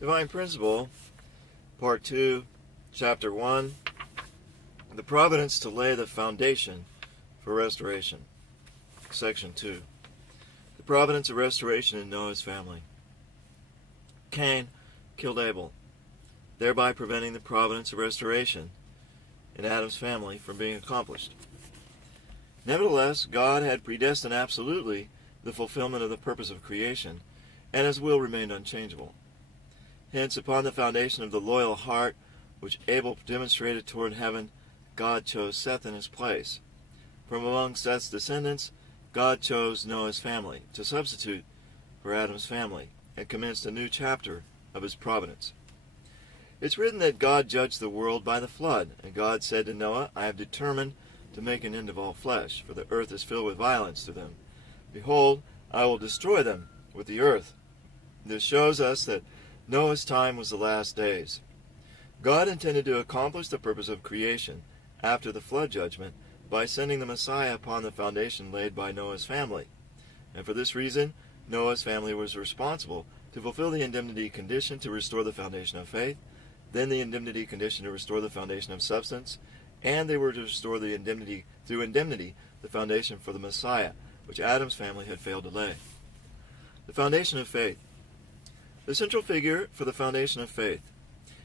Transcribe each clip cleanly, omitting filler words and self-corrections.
Divine Principle, Part 2, Chapter 1, The Providence to Lay the Foundation for Restoration. Section 2, The Providence of Restoration in Noah's Family. Cain killed Abel, thereby preventing the providence of restoration in Adam's family from being accomplished. Nevertheless, God had predestined absolutely the fulfillment of the purpose of creation, and his will remained unchangeable. Hence, upon the foundation of the loyal heart which Abel demonstrated toward heaven, God chose Seth in his place. From among Seth's descendants, God chose Noah's family to substitute for Adam's family, and commenced a new chapter of his providence. It's written that God judged the world by the flood, and God said to Noah, I have determined to make an end of all flesh, for the earth is filled with violence to them. Behold, I will destroy them with the earth. This shows us that Noah's time was the last days. God intended to accomplish the purpose of creation after the flood judgment by sending the Messiah upon the foundation laid by Noah's family. And for this reason, Noah's family was responsible to fulfill the indemnity condition to restore the foundation of faith, then the indemnity condition to restore the foundation of substance, and they were to restore the indemnity through indemnity the foundation for the Messiah, which Adam's family had failed to lay. The foundation of faith. The central figure for the foundation of faith.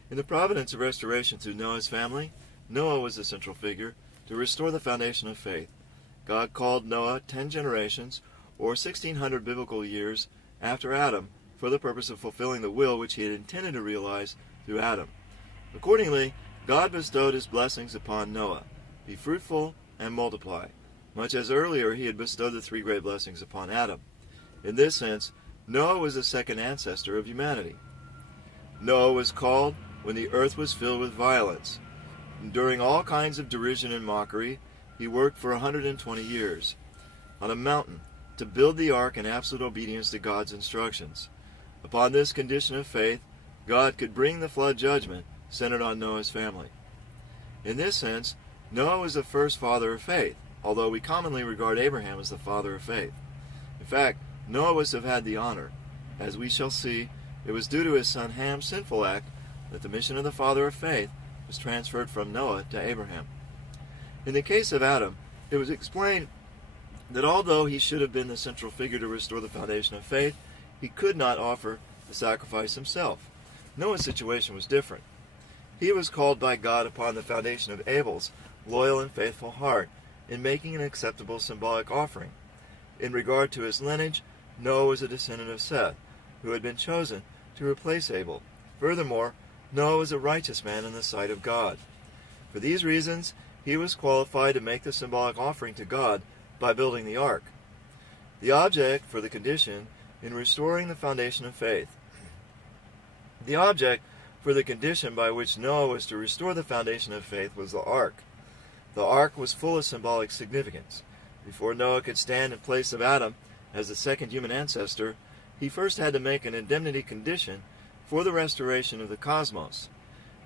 In the providence of restoration through Noah's family, Noah was the central figure to restore the foundation of faith. God called Noah 10 generations, or 1600 biblical years, after Adam, for the purpose of fulfilling the will which he had intended to realize through Adam. Accordingly, God bestowed his blessings upon Noah. Be fruitful and multiply, much as earlier he had bestowed the 3 great blessings upon Adam. In this sense, Noah was the second ancestor of humanity. Noah was called when the earth was filled with violence. During all kinds of derision and mockery, he worked for 120 years on a mountain to build the ark in absolute obedience to God's instructions. Upon this condition of faith, God could bring the flood judgment centered on Noah's family. In this sense, Noah was the first father of faith, although we commonly regard Abraham as the father of faith. In fact, Noah was to have had the honor. As we shall see, it was due to his son Ham's sinful act that the mission of the father of faith was transferred from Noah to Abraham. In the case of Adam, it was explained that although he should have been the central figure to restore the foundation of faith, he could not offer the sacrifice himself. Noah's situation was different. He was called by God upon the foundation of Abel's loyal and faithful heart in making an acceptable symbolic offering. In regard to his lineage, Noah was a descendant of Seth, who had been chosen to replace Abel. Furthermore, Noah was a righteous man in the sight of God. For these reasons, he was qualified to make the symbolic offering to God by building the ark. The object for the condition in restoring the foundation of faith. The object for the condition by which Noah was to restore the foundation of faith was the ark. The ark was full of symbolic significance. Before Noah could stand in place of Adam as the second human ancestor, he first had to make an indemnity condition for the restoration of the cosmos,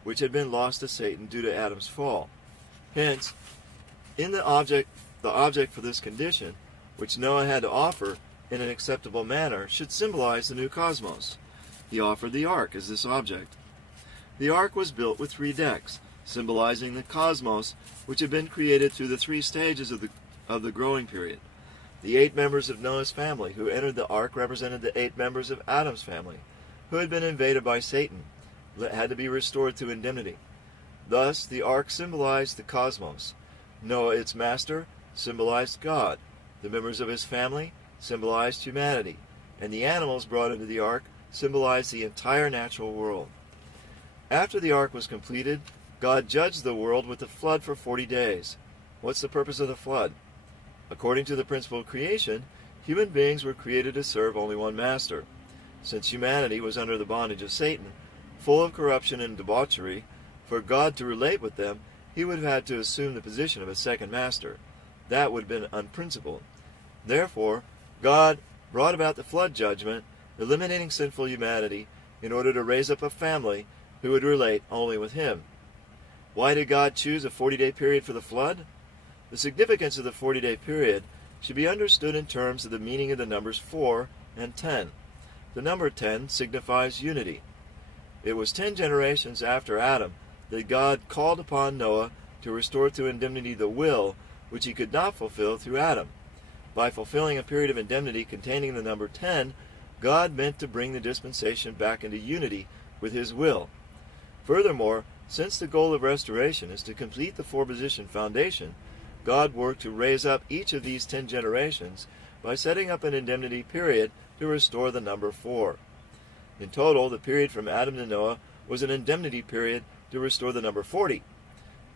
which had been lost to Satan due to Adam's fall. Hence, in the object for this condition, which Noah had to offer in an acceptable manner, should symbolize the new cosmos. He offered the ark as this object. The ark was built with 3 decks, symbolizing the cosmos, which had been created through the 3 stages of the growing period. The 8 members of Noah's family who entered the ark represented the 8 members of Adam's family, who had been invaded by Satan, had to be restored through indemnity. Thus, the ark symbolized the cosmos. Noah, its master, symbolized God. The members of his family symbolized humanity, and the animals brought into the ark symbolized the entire natural world. After the ark was completed, God judged the world with the flood for 40 days. What's the purpose of the flood? According to the principle of creation, human beings were created to serve only one master. Since humanity was under the bondage of Satan, full of corruption and debauchery, for God to relate with them, he would have had to assume the position of a second master. That would have been unprincipled. Therefore, God brought about the flood judgment, eliminating sinful humanity, in order to raise up a family who would relate only with him. Why did God choose a 40-day period for the flood? The significance of the 40-day period should be understood in terms of the meaning of the numbers 4 and 10. The number 10 signifies unity. It was 10 generations after Adam that God called upon Noah to restore to indemnity the will which he could not fulfill through Adam. By fulfilling a period of indemnity containing the number 10, God meant to bring the dispensation back into unity with his will. Furthermore, since the goal of restoration is to complete the four-position foundation, God worked to raise up each of these 10 generations by setting up an indemnity period to restore the number 4. In total, the period from Adam to Noah was an indemnity period to restore the number 40.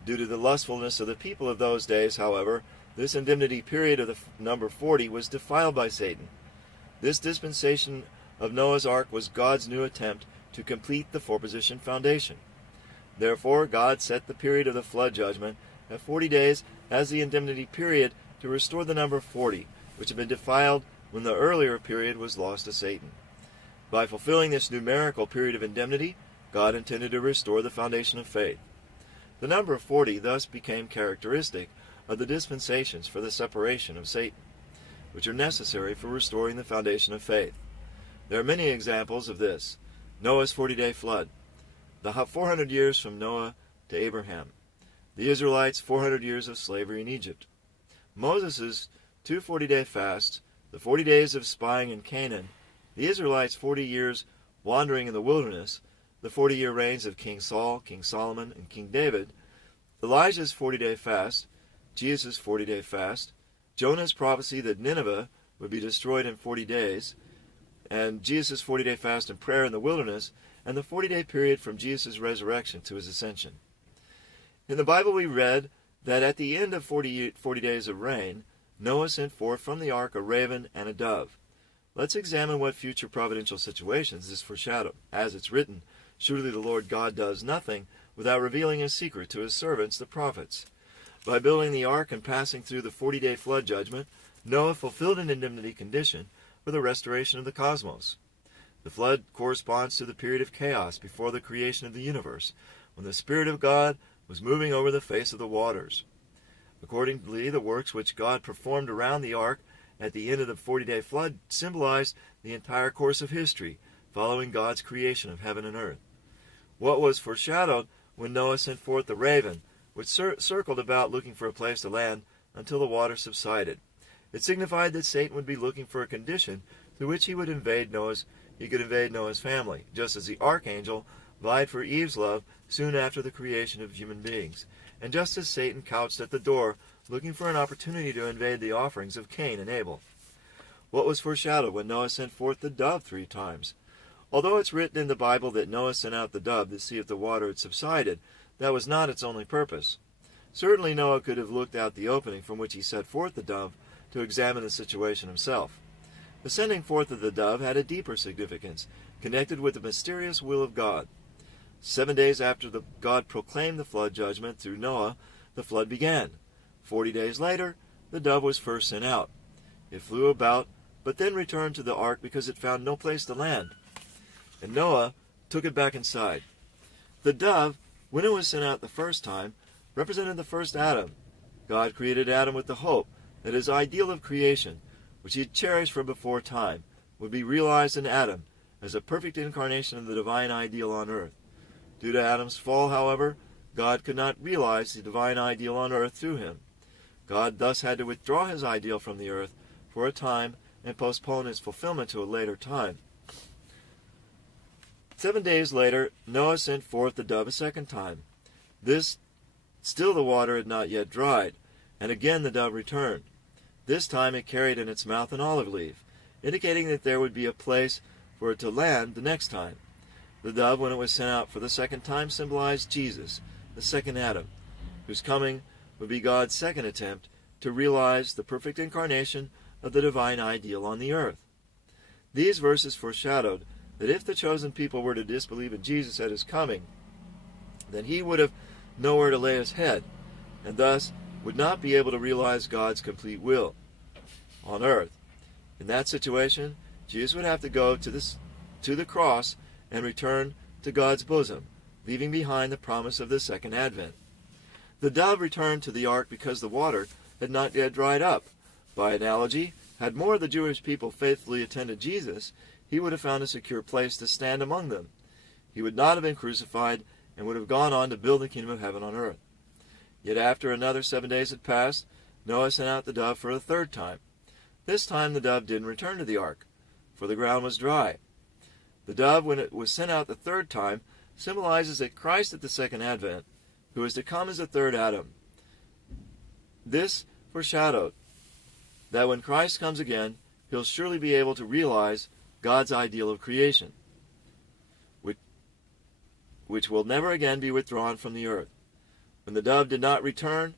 Due to the lustfulness of the people of those days, however, this indemnity period of the number 40 was defiled by Satan. This dispensation of Noah's Ark was God's new attempt to complete the four-position foundation. Therefore, God set the period of the flood judgment at 40 days as the indemnity period to restore the number 40, which had been defiled when the earlier period was lost to Satan. By fulfilling this numerical period of indemnity, God intended to restore the foundation of faith. The number 40 thus became characteristic of the dispensations for the separation of Satan, which are necessary for restoring the foundation of faith. There are many examples of this. Noah's 40-day flood, the 400 years from Noah to Abraham, the Israelites' 400 years of slavery in Egypt, Moses' 2 40-day fasts, the 40 days of spying in Canaan, the Israelites' 40 years wandering in the wilderness, the 40-year reigns of King Saul, King Solomon, and King David, Elijah's 40-day fast, Jesus' 40-day fast, Jonah's prophecy that Nineveh would be destroyed in 40 days, and Jesus' 40-day fast and prayer in the wilderness, and the 40-day period from Jesus' resurrection to his ascension. In the Bible we read that at the end of 40 days of rain, Noah sent forth from the ark a raven and a dove. Let's examine what future providential situations this foreshadowed. As it's written, surely the Lord God does nothing without revealing his secret to his servants, the prophets. By building the ark and passing through the 40-day flood judgment, Noah fulfilled an indemnity condition for the restoration of the cosmos. The flood corresponds to the period of chaos before the creation of the universe, when the Spirit of God was moving over the face of the waters. Accordingly, the works which God performed around the ark at the end of the 40-day flood symbolized the entire course of history following God's creation of heaven and earth. What was foreshadowed when Noah sent forth the raven, which circled about looking for a place to land until the water subsided. It signified that Satan would be looking for a condition through which he could invade Noah's family, just as the archangel vied for Eve's love soon after the creation of human beings, and just as Satan couched at the door looking for an opportunity to invade the offerings of Cain and Abel. What was foreshadowed when Noah sent forth the dove 3 times? Although it's written in the Bible that Noah sent out the dove to see if the water had subsided, that was not its only purpose. Certainly Noah could have looked out the opening from which he set forth the dove to examine the situation himself. The sending forth of the dove had a deeper significance, connected with the mysterious will of God. 7 days after God proclaimed the flood judgment through Noah, the flood began. 40 days later, the dove was first sent out. It flew about, but then returned to the ark because it found no place to land. And Noah took it back inside. The dove, when it was sent out the first time, represented the first Adam. God created Adam with the hope that his ideal of creation, which he had cherished from before time, would be realized in Adam as a perfect incarnation of the divine ideal on earth. Due to Adam's fall, however, God could not realize the divine ideal on earth through him. God thus had to withdraw his ideal from the earth for a time and postpone its fulfillment to a later time. 7 days later, Noah sent forth the dove a second time. Still the water had not yet dried, and again the dove returned. This time it carried in its mouth an olive leaf, indicating that there would be a place for it to land the next time. The dove, when it was sent out for the second time, symbolized Jesus, the second Adam, whose coming would be God's second attempt to realize the perfect incarnation of the divine ideal on the earth. These verses foreshadowed that if the chosen people were to disbelieve in Jesus at his coming, then he would have nowhere to lay his head, and thus would not be able to realize God's complete will on earth. In that situation, Jesus would have to go to the cross and return to God's bosom, leaving behind the promise of the second advent. The dove returned to the ark because the water had not yet dried up. By analogy, had more of the Jewish people faithfully attended Jesus, he would have found a secure place to stand among them. he would not have been crucified and would have gone on to build the kingdom of heaven on earth. Yet after another 7 days had passed, Noah sent out the dove for a third time. This time the dove didn't return to the ark, for the ground was dry. The dove, when it was sent out the third time, symbolizes that Christ at the second advent, who is to come as the third Adam. This foreshadowed that when Christ comes again, he'll surely be able to realize God's ideal of creation, which will never again be withdrawn from the earth. When the dove did not return,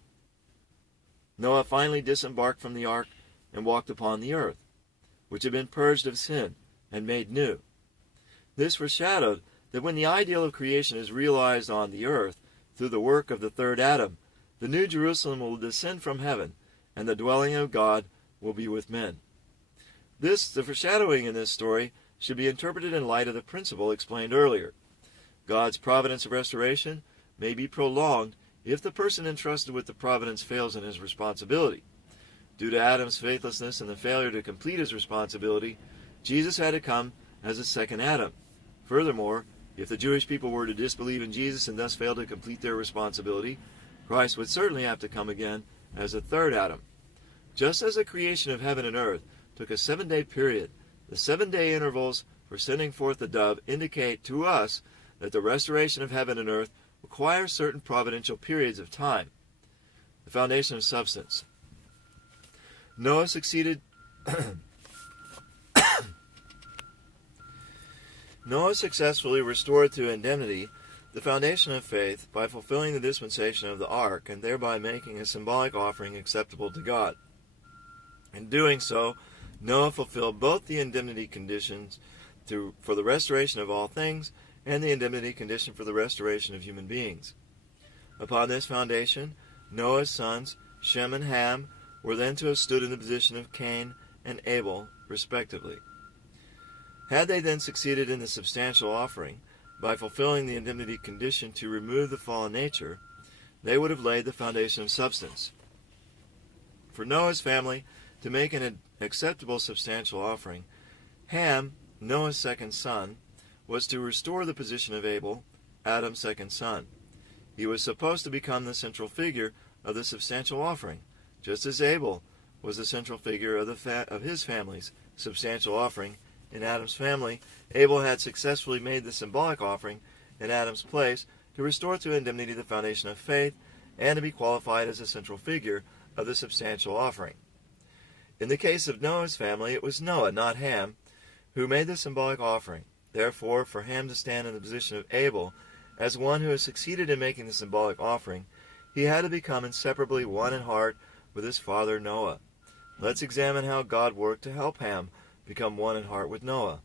Noah finally disembarked from the ark and walked upon the earth, which had been purged of sin and made new. This foreshadowed that when the ideal of creation is realized on the earth through the work of the third Adam, the New Jerusalem will descend from heaven, and the dwelling of God will be with men. The foreshadowing in this story, should be interpreted in light of the principle explained earlier. God's providence of restoration may be prolonged if the person entrusted with the providence fails in his responsibility. Due to Adam's faithlessness and the failure to complete his responsibility, Jesus had to come as a second Adam. Furthermore, if the Jewish people were to disbelieve in Jesus and thus fail to complete their responsibility, Christ would certainly have to come again as a third Adam. Just as the creation of heaven and earth took a 7-day period, the 7-day intervals for sending forth the dove indicate to us that the restoration of heaven and earth requires certain providential periods of time. The foundation of substance. Noah succeeded Noah successfully restored to indemnity the foundation of faith by fulfilling the dispensation of the ark and thereby making a symbolic offering acceptable to God. In doing so, Noah fulfilled both the indemnity conditions for the restoration of all things and the indemnity condition for the restoration of human beings. Upon this foundation, Noah's sons, Shem and Ham, were then to have stood in the position of Cain and Abel, respectively. Had they then succeeded in the substantial offering, by fulfilling the indemnity condition to remove the fallen nature, they would have laid the foundation of substance. For Noah's family to make an acceptable substantial offering, Ham, Noah's second son, was to restore the position of Abel, Adam's second son. He was supposed to become the central figure of the substantial offering, just as Abel was the central figure of his family's substantial offering. In Adam's family, Abel had successfully made the symbolic offering in Adam's place to restore to indemnity the foundation of faith and to be qualified as a central figure of the substantial offering. In the case of Noah's family, it was Noah, not Ham, who made the symbolic offering. Therefore, for Ham to stand in the position of Abel as one who has succeeded in making the symbolic offering, he had to become inseparably one in heart with his father Noah. Let's examine how God worked to help Ham become one in heart with Noah.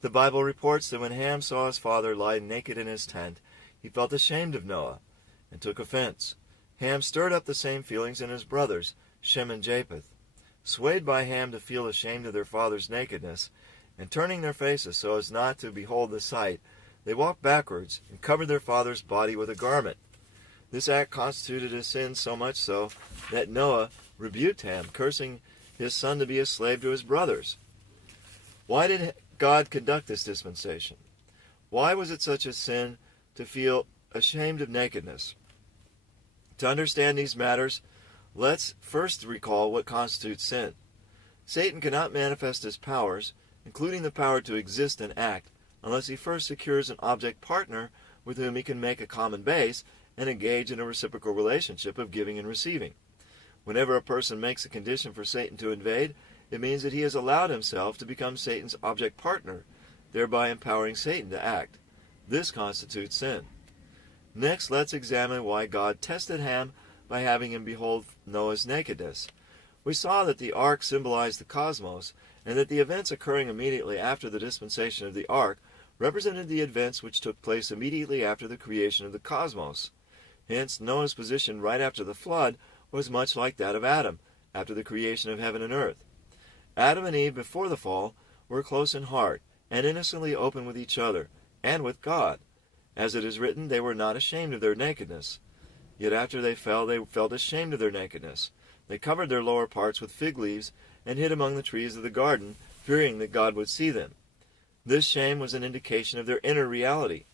The Bible reports that when Ham saw his father lie naked in his tent, he felt ashamed of Noah and took offense. Ham stirred up the same feelings in his brothers, Shem and Japheth. Swayed by Ham to feel ashamed of their father's nakedness, and turning their faces so as not to behold the sight, they walked backwards and covered their father's body with a garment. This act constituted a sin, so much so that Noah rebuked Ham, cursing his son to be a slave to his brothers. Why did God conduct this dispensation? Why was it such a sin to feel ashamed of nakedness? To understand these matters, let's first recall what constitutes sin. Satan cannot manifest his powers, including the power to exist and act, unless he first secures an object partner with whom he can make a common base and engage in a reciprocal relationship of giving and receiving. Whenever a person makes a condition for Satan to invade, it means that he has allowed himself to become Satan's object partner, thereby empowering Satan to act. This constitutes sin. Next, let's examine why God tested Ham by having him behold Noah's nakedness. We saw that the ark symbolized the cosmos, and that the events occurring immediately after the dispensation of the ark represented the events which took place immediately after the creation of the cosmos. Hence, Noah's position right after the flood was much like that of Adam after the creation of heaven and earth. Adam and Eve before the fall were close in heart and innocently open with each other and with God. As it is written, they were not ashamed of their nakedness. Yet after they fell, they felt ashamed of their nakedness. They covered their lower parts with fig leaves and hid among the trees of the garden, fearing that God would see them. This shame was an indication of their inner reality,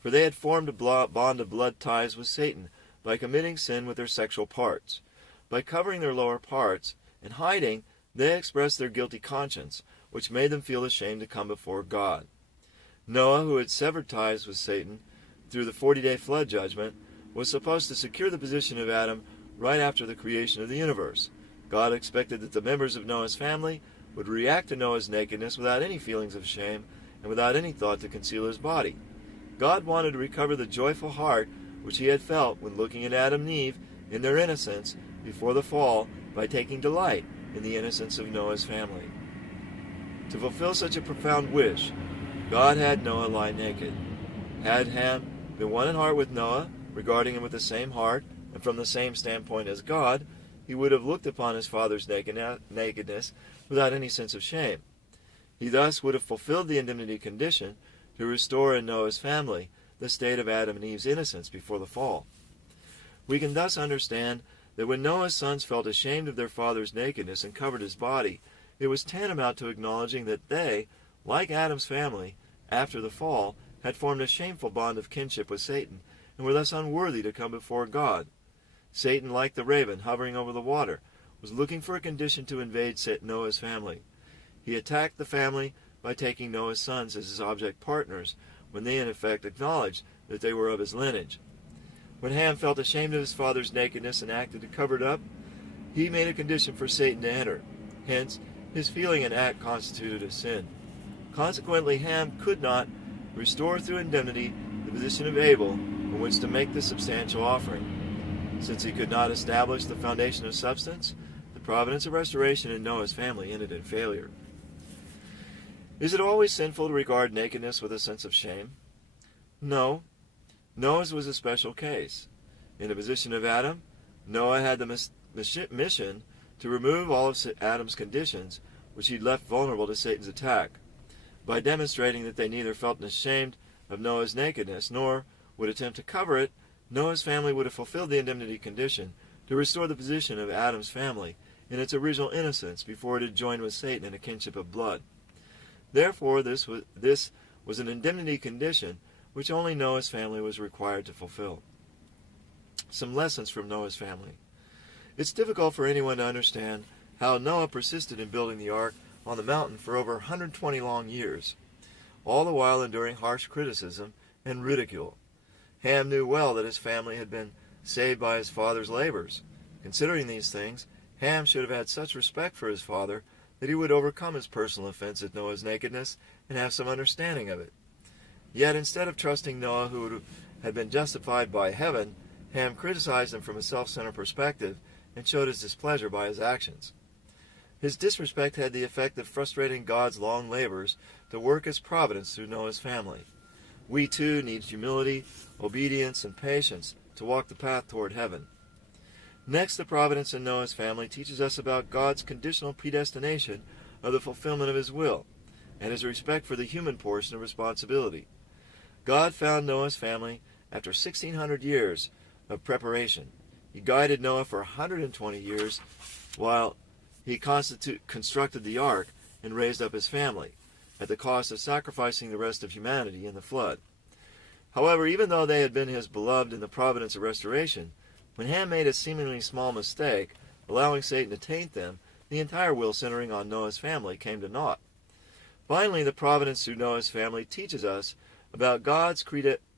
for they had formed a bond of blood ties with Satan by committing sin with their sexual parts. By covering their lower parts and hiding, they expressed their guilty conscience, which made them feel ashamed to come before God. Noah, who had severed ties with Satan through the 40-day flood judgment, was supposed to secure the position of Adam right after the creation of the universe. God expected that the members of Noah's family would react to Noah's nakedness without any feelings of shame and without any thought to conceal his body. God wanted to recover the joyful heart which he had felt when looking at Adam and Eve in their innocence before the fall by taking delight in the innocence of Noah's family. To fulfill such a profound wish, God had Noah lie naked. Had Ham been one in heart with Noah, regarding him with the same heart and from the same standpoint as God, he would have looked upon his father's nakedness without any sense of shame. He thus would have fulfilled the indemnity condition to restore in Noah's family the state of Adam and Eve's innocence before the fall. We can thus understand that when Noah's sons felt ashamed of their father's nakedness and covered his body, it was tantamount to acknowledging that they, like Adam's family, after the fall, had formed a shameful bond of kinship with Satan, and were thus unworthy to come before God. Satan, like the raven hovering over the water, was looking for a condition to invade Noah's family. He attacked the family by taking Noah's sons as his object partners, when they in effect acknowledged that they were of his lineage. When Ham felt ashamed of his father's nakedness and acted to cover it up, he made a condition for Satan to enter. Hence, his feeling and act constituted a sin. Consequently, Ham could not restore through indemnity the position of Abel in which to make the substantial offering. Since he could not establish the foundation of substance, the providence of restoration in Noah's family ended in failure. Is it always sinful to regard nakedness with a sense of shame? No. Noah's was a special case. In the position of Adam, Noah had the mission to remove all of Adam's conditions, which he'd left vulnerable to Satan's attack. By demonstrating that they neither felt ashamed of Noah's nakedness nor would attempt to cover it, Noah's family would have fulfilled the indemnity condition to restore the position of Adam's family in its original innocence before it had joined with Satan in a kinship of blood. Therefore, this was an indemnity condition which only Noah's family was required to fulfill. Some lessons from Noah's family. It's difficult for anyone to understand how Noah persisted in building the ark on the mountain for over 120 long years, all the while enduring harsh criticism and ridicule. Ham knew well that his family had been saved by his father's labors. Considering these things, Ham should have had such respect for his father that he would overcome his personal offense at Noah's nakedness and have some understanding of it. Yet instead of trusting Noah, who had been justified by heaven, Ham criticized him from a self-centered perspective and showed his displeasure by his actions. His disrespect had the effect of frustrating God's long labors to work his providence through Noah's family. We too need humility, obedience, and patience to walk the path toward heaven. Next, the providence in Noah's family teaches us about God's conditional predestination of the fulfillment of his will, and his respect for the human portion of responsibility. God found Noah's family after 1,600 years of preparation. He guided Noah for 120 years while he constructed the ark and raised up his family, at the cost of sacrificing the rest of humanity in the flood. However, even though they had been his beloved in the providence of restoration, when Ham made a seemingly small mistake, allowing Satan to taint them, the entire will centering on Noah's family came to naught. Finally, the providence through Noah's family teaches us about God's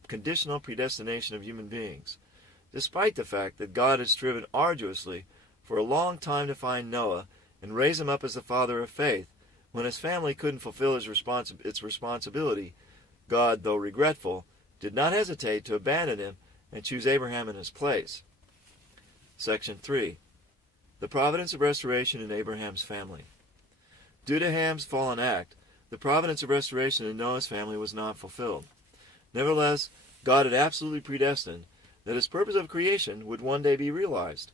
conditional predestination of human beings. Despite the fact that God had striven arduously for a long time to find Noah and raise him up as the father of faith, when his family couldn't fulfill its responsibility, God, though regretful, did not hesitate to abandon him and choose Abraham in his place. Section 3. The providence of restoration in Abraham's family. Due to Ham's fallen act, the providence of restoration in Noah's family was not fulfilled. Nevertheless, God had absolutely predestined that his purpose of creation would one day be realized.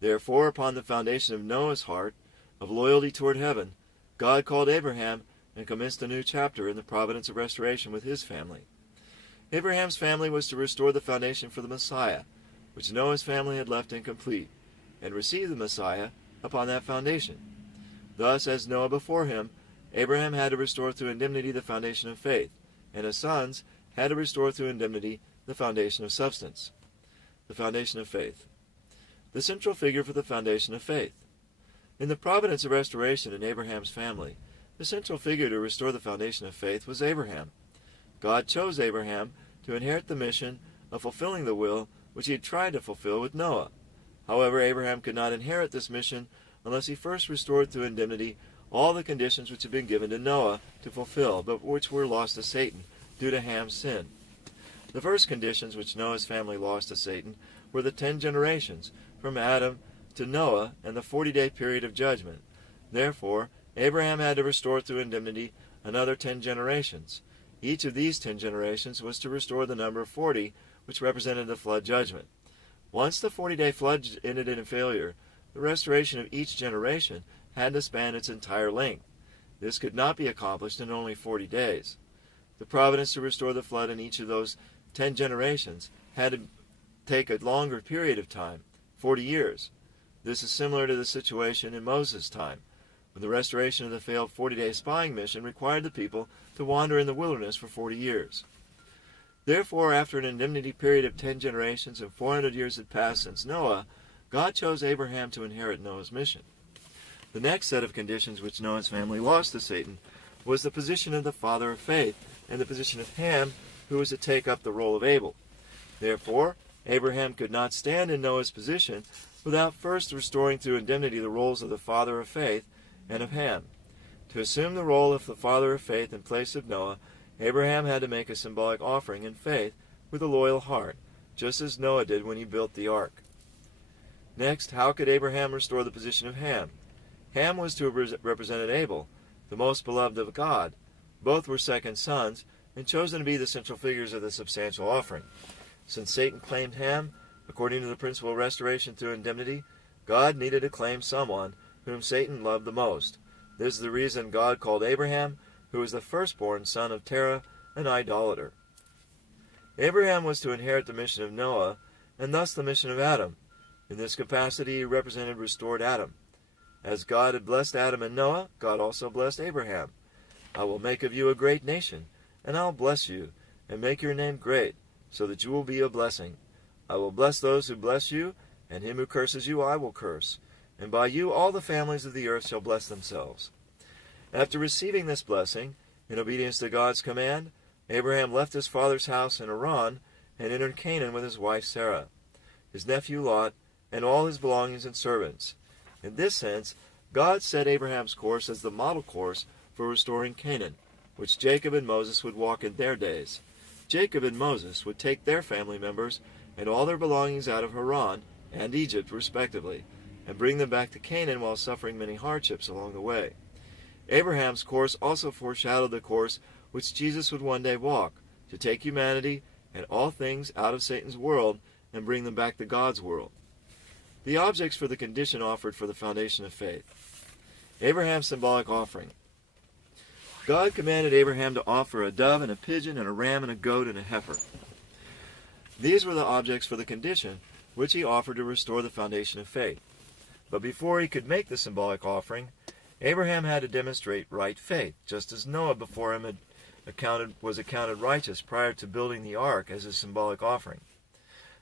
Therefore, upon the foundation of Noah's heart, of loyalty toward heaven, God called Abraham and commenced a new chapter in the providence of restoration with his family. Abraham's family was to restore the foundation for the Messiah, which Noah's family had left incomplete, and receive the Messiah upon that foundation. Thus, as Noah before him, Abraham had to restore through indemnity the foundation of faith, and his sons had to restore through indemnity the foundation of substance. The foundation of faith. The central figure for the foundation of faith. In the providence of restoration in Abraham's family, the central figure to restore the foundation of faith was Abraham. God chose Abraham to inherit the mission of fulfilling the will which he had tried to fulfill with Noah. However, Abraham could not inherit this mission unless he first restored through indemnity all the conditions which had been given to Noah to fulfill, but which were lost to Satan due to Ham's sin. The first conditions which Noah's family lost to Satan were the 10 generations, from Adam to Noah, and the 40-day period of judgment. Therefore, Abraham had to restore through indemnity another 10 generations. Each of these 10 generations was to restore the number of 40, which represented the flood judgment. Once the 40-day flood ended in failure, the restoration of each generation had to span its entire length. This could not be accomplished in only 40 days. The providence to restore the flood in each of those 10 generations had to take a longer period of time, 40 years. This is similar to the situation in Moses' time, when the restoration of the failed 40-day spying mission required the people to wander in the wilderness for 40 years. Therefore, after an indemnity period of 10 generations and 400 years had passed since Noah, God chose Abraham to inherit Noah's mission. The next set of conditions which Noah's family lost to Satan was the position of the father of faith and the position of Ham, who was to take up the role of Abel. Therefore, Abraham could not stand in Noah's position without first restoring through indemnity the roles of the father of faith and of Ham. To assume the role of the father of faith in place of Noah, Abraham had to make a symbolic offering in faith with a loyal heart, just as Noah did when he built the ark. Next, how could Abraham restore the position of Ham? Ham was to have represented Abel, the most beloved of God. Both were second sons, and chosen to be the central figures of the substantial offering. Since Satan claimed Ham, according to the principle of restoration through indemnity, God needed to claim someone whom Satan loved the most. This is the reason God called Abraham, who was the firstborn son of Terah, an idolater. Abraham was to inherit the mission of Noah, and thus the mission of Adam. In this capacity, he represented restored Adam. As God had blessed Adam and Noah, God also blessed Abraham. I will make of you a great nation, and I'll bless you, and make your name great, so that you will be a blessing. I will bless those who bless you, and him who curses you I will curse. And by you all the families of the earth shall bless themselves. After receiving this blessing, in obedience to God's command, Abraham left his father's house in Haran and entered Canaan with his wife Sarah, his nephew Lot, and all his belongings and servants. In this sense, God set Abraham's course as the model course for restoring Canaan, which Jacob and Moses would walk in their days. Jacob and Moses would take their family members and all their belongings out of Haran and Egypt, respectively, and bring them back to Canaan while suffering many hardships along the way. Abraham's course also foreshadowed the course which Jesus would one day walk, to take humanity and all things out of Satan's world and bring them back to God's world. The objects for the condition offered for the foundation of faith. Abraham's symbolic offering. God commanded Abraham to offer a dove and a pigeon and a ram and a goat and a heifer. These were the objects for the condition which he offered to restore the foundation of faith. But before he could make the symbolic offering, Abraham had to demonstrate right faith, just as Noah before him was accounted righteous prior to building the ark as his symbolic offering.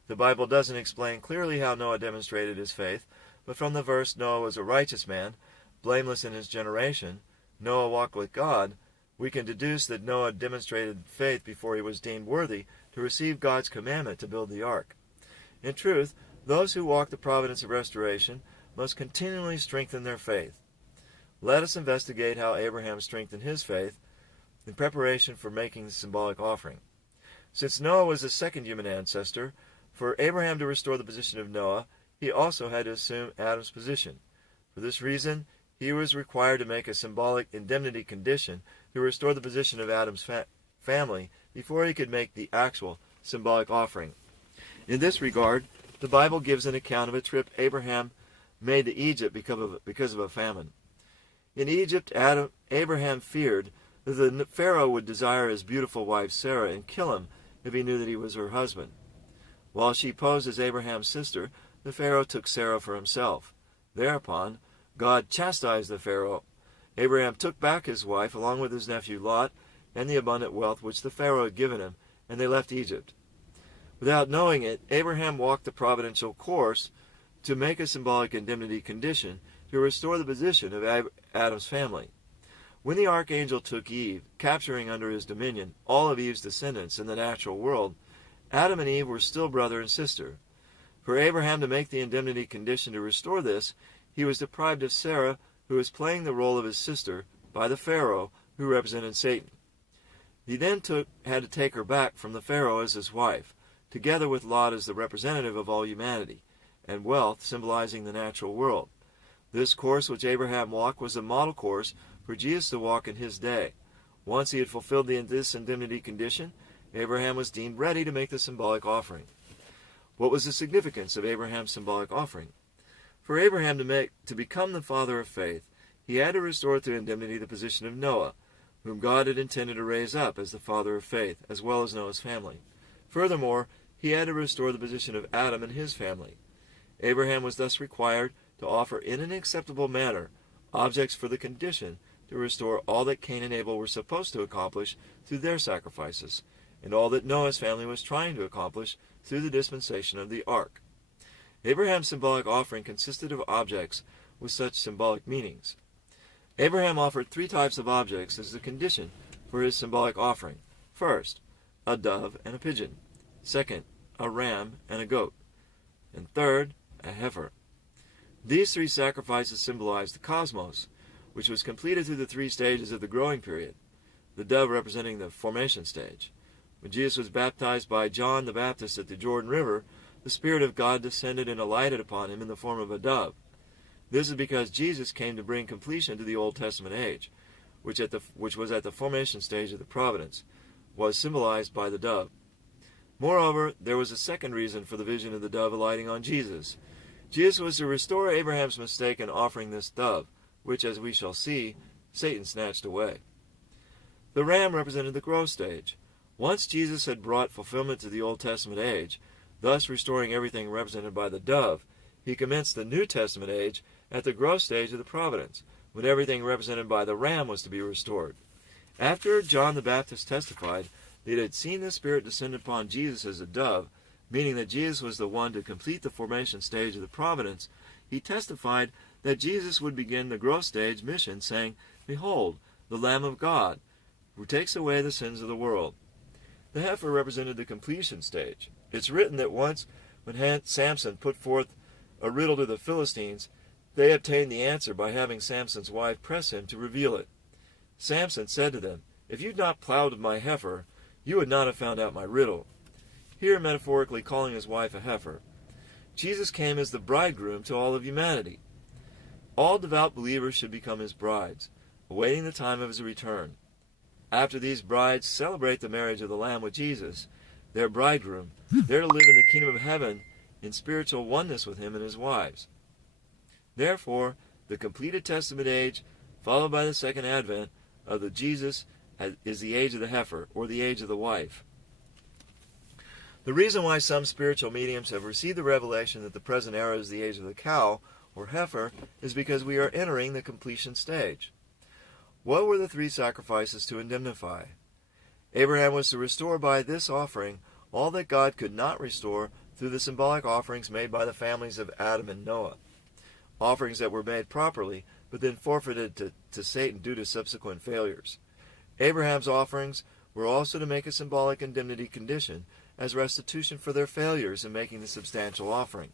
The Bible doesn't explain clearly how Noah demonstrated his faith, but from the verse Noah was a righteous man, blameless in his generation, Noah walked with God, we can deduce that Noah demonstrated faith before he was deemed worthy to receive God's commandment to build the ark. In truth, those who walk the providence of restoration must continually strengthen their faith. Let us investigate how Abraham strengthened his faith in preparation for making the symbolic offering. Since Noah was the second human ancestor, for Abraham to restore the position of Noah, he also had to assume Adam's position. For this reason, he was required to make a symbolic indemnity condition to restore the position of Adam's family before he could make the actual symbolic offering. In this regard, the Bible gives an account of a trip Abraham made to Egypt because of a famine. In Egypt, Abraham feared that the Pharaoh would desire his beautiful wife Sarah and kill him if he knew that he was her husband. While she posed as Abraham's sister, the Pharaoh took Sarah for himself. Thereupon, God chastised the Pharaoh Abraham took back his wife along with his nephew Lot and the abundant wealth which the Pharaoh had given him, and they left Egypt. Without knowing it, Abraham walked the providential course to make a symbolic indemnity condition to restore the position of Adam's family. When the archangel took Eve, capturing under his dominion all of Eve's descendants in the natural world, Adam and Eve were still brother and sister. For Abraham to make the indemnity condition to restore this, he was deprived of Sarah, who was playing the role of his sister, by the Pharaoh, who represented Satan. He then had to take her back from the Pharaoh as his wife, together with Lot as the representative of all humanity, and wealth symbolizing the natural world. This course which Abraham walked was a model course for Jesus to walk in his day. Once he had fulfilled this indemnity condition, Abraham was deemed ready to make the symbolic offering. What was the significance of Abraham's symbolic offering? For Abraham to become the father of faith, he had to restore to indemnity the position of Noah, whom God had intended to raise up as the father of faith, as well as Noah's family. Furthermore, he had to restore the position of Adam and his family. Abraham was thus required to offer in an acceptable manner objects for the condition to restore all that Cain and Abel were supposed to accomplish through their sacrifices, and all that Noah's family was trying to accomplish through the dispensation of the ark. Abraham's symbolic offering consisted of objects with such symbolic meanings. Abraham offered 3 types of objects as the condition for his symbolic offering. First, a dove and a pigeon. Second, a ram and a goat. And third, a heifer. These 3 sacrifices symbolized the cosmos, which was completed through the 3 stages of the growing period, the dove representing the formation stage. When Jesus was baptized by John the Baptist at the Jordan River, the Spirit of God descended and alighted upon him in the form of a dove. This is because Jesus came to bring completion to the Old Testament age, which was at the formation stage of the providence, was symbolized by the dove. Moreover, there was a second reason for the vision of the dove alighting on Jesus. Jesus was to restore Abraham's mistake in offering this dove, which, as we shall see, Satan snatched away. The ram represented the growth stage. Once Jesus had brought fulfillment to the Old Testament age, thus restoring everything represented by the dove, he commenced the New Testament age at the growth stage of the providence, when everything represented by the ram was to be restored. After John the Baptist testified that he had seen the Spirit descend upon Jesus as a dove, meaning that Jesus was the one to complete the formation stage of the providence, he testified that Jesus would begin the growth stage mission, saying, "Behold, the Lamb of God, who takes away the sins of the world." The heifer represented the completion stage. It's written that once, when Samson put forth a riddle to the Philistines, they obtained the answer by having Samson's wife press him to reveal it. Samson said to them, "If you'd not plowed with my heifer, you would not have found out my riddle." Here metaphorically calling his wife a heifer. Jesus came as the bridegroom to all of humanity. All devout believers should become his brides, awaiting the time of his return. After these brides celebrate the marriage of the Lamb with Jesus, their bridegroom, they're to live in the kingdom of heaven in spiritual oneness with him and his wives. Therefore, the completed Testament age, followed by the second advent of the Jesus, is the age of the heifer, or the age of the wife. The reason why some spiritual mediums have received the revelation that the present era is the age of the cow, or heifer, is because we are entering the completion stage. What were the 3 sacrifices to indemnify? Abraham was to restore by this offering all that God could not restore through the symbolic offerings made by the families of Adam and Noah. Offerings that were made properly, but then forfeited to Satan due to subsequent failures. Abraham's offerings were also to make a symbolic indemnity condition as restitution for their failures in making the substantial offering.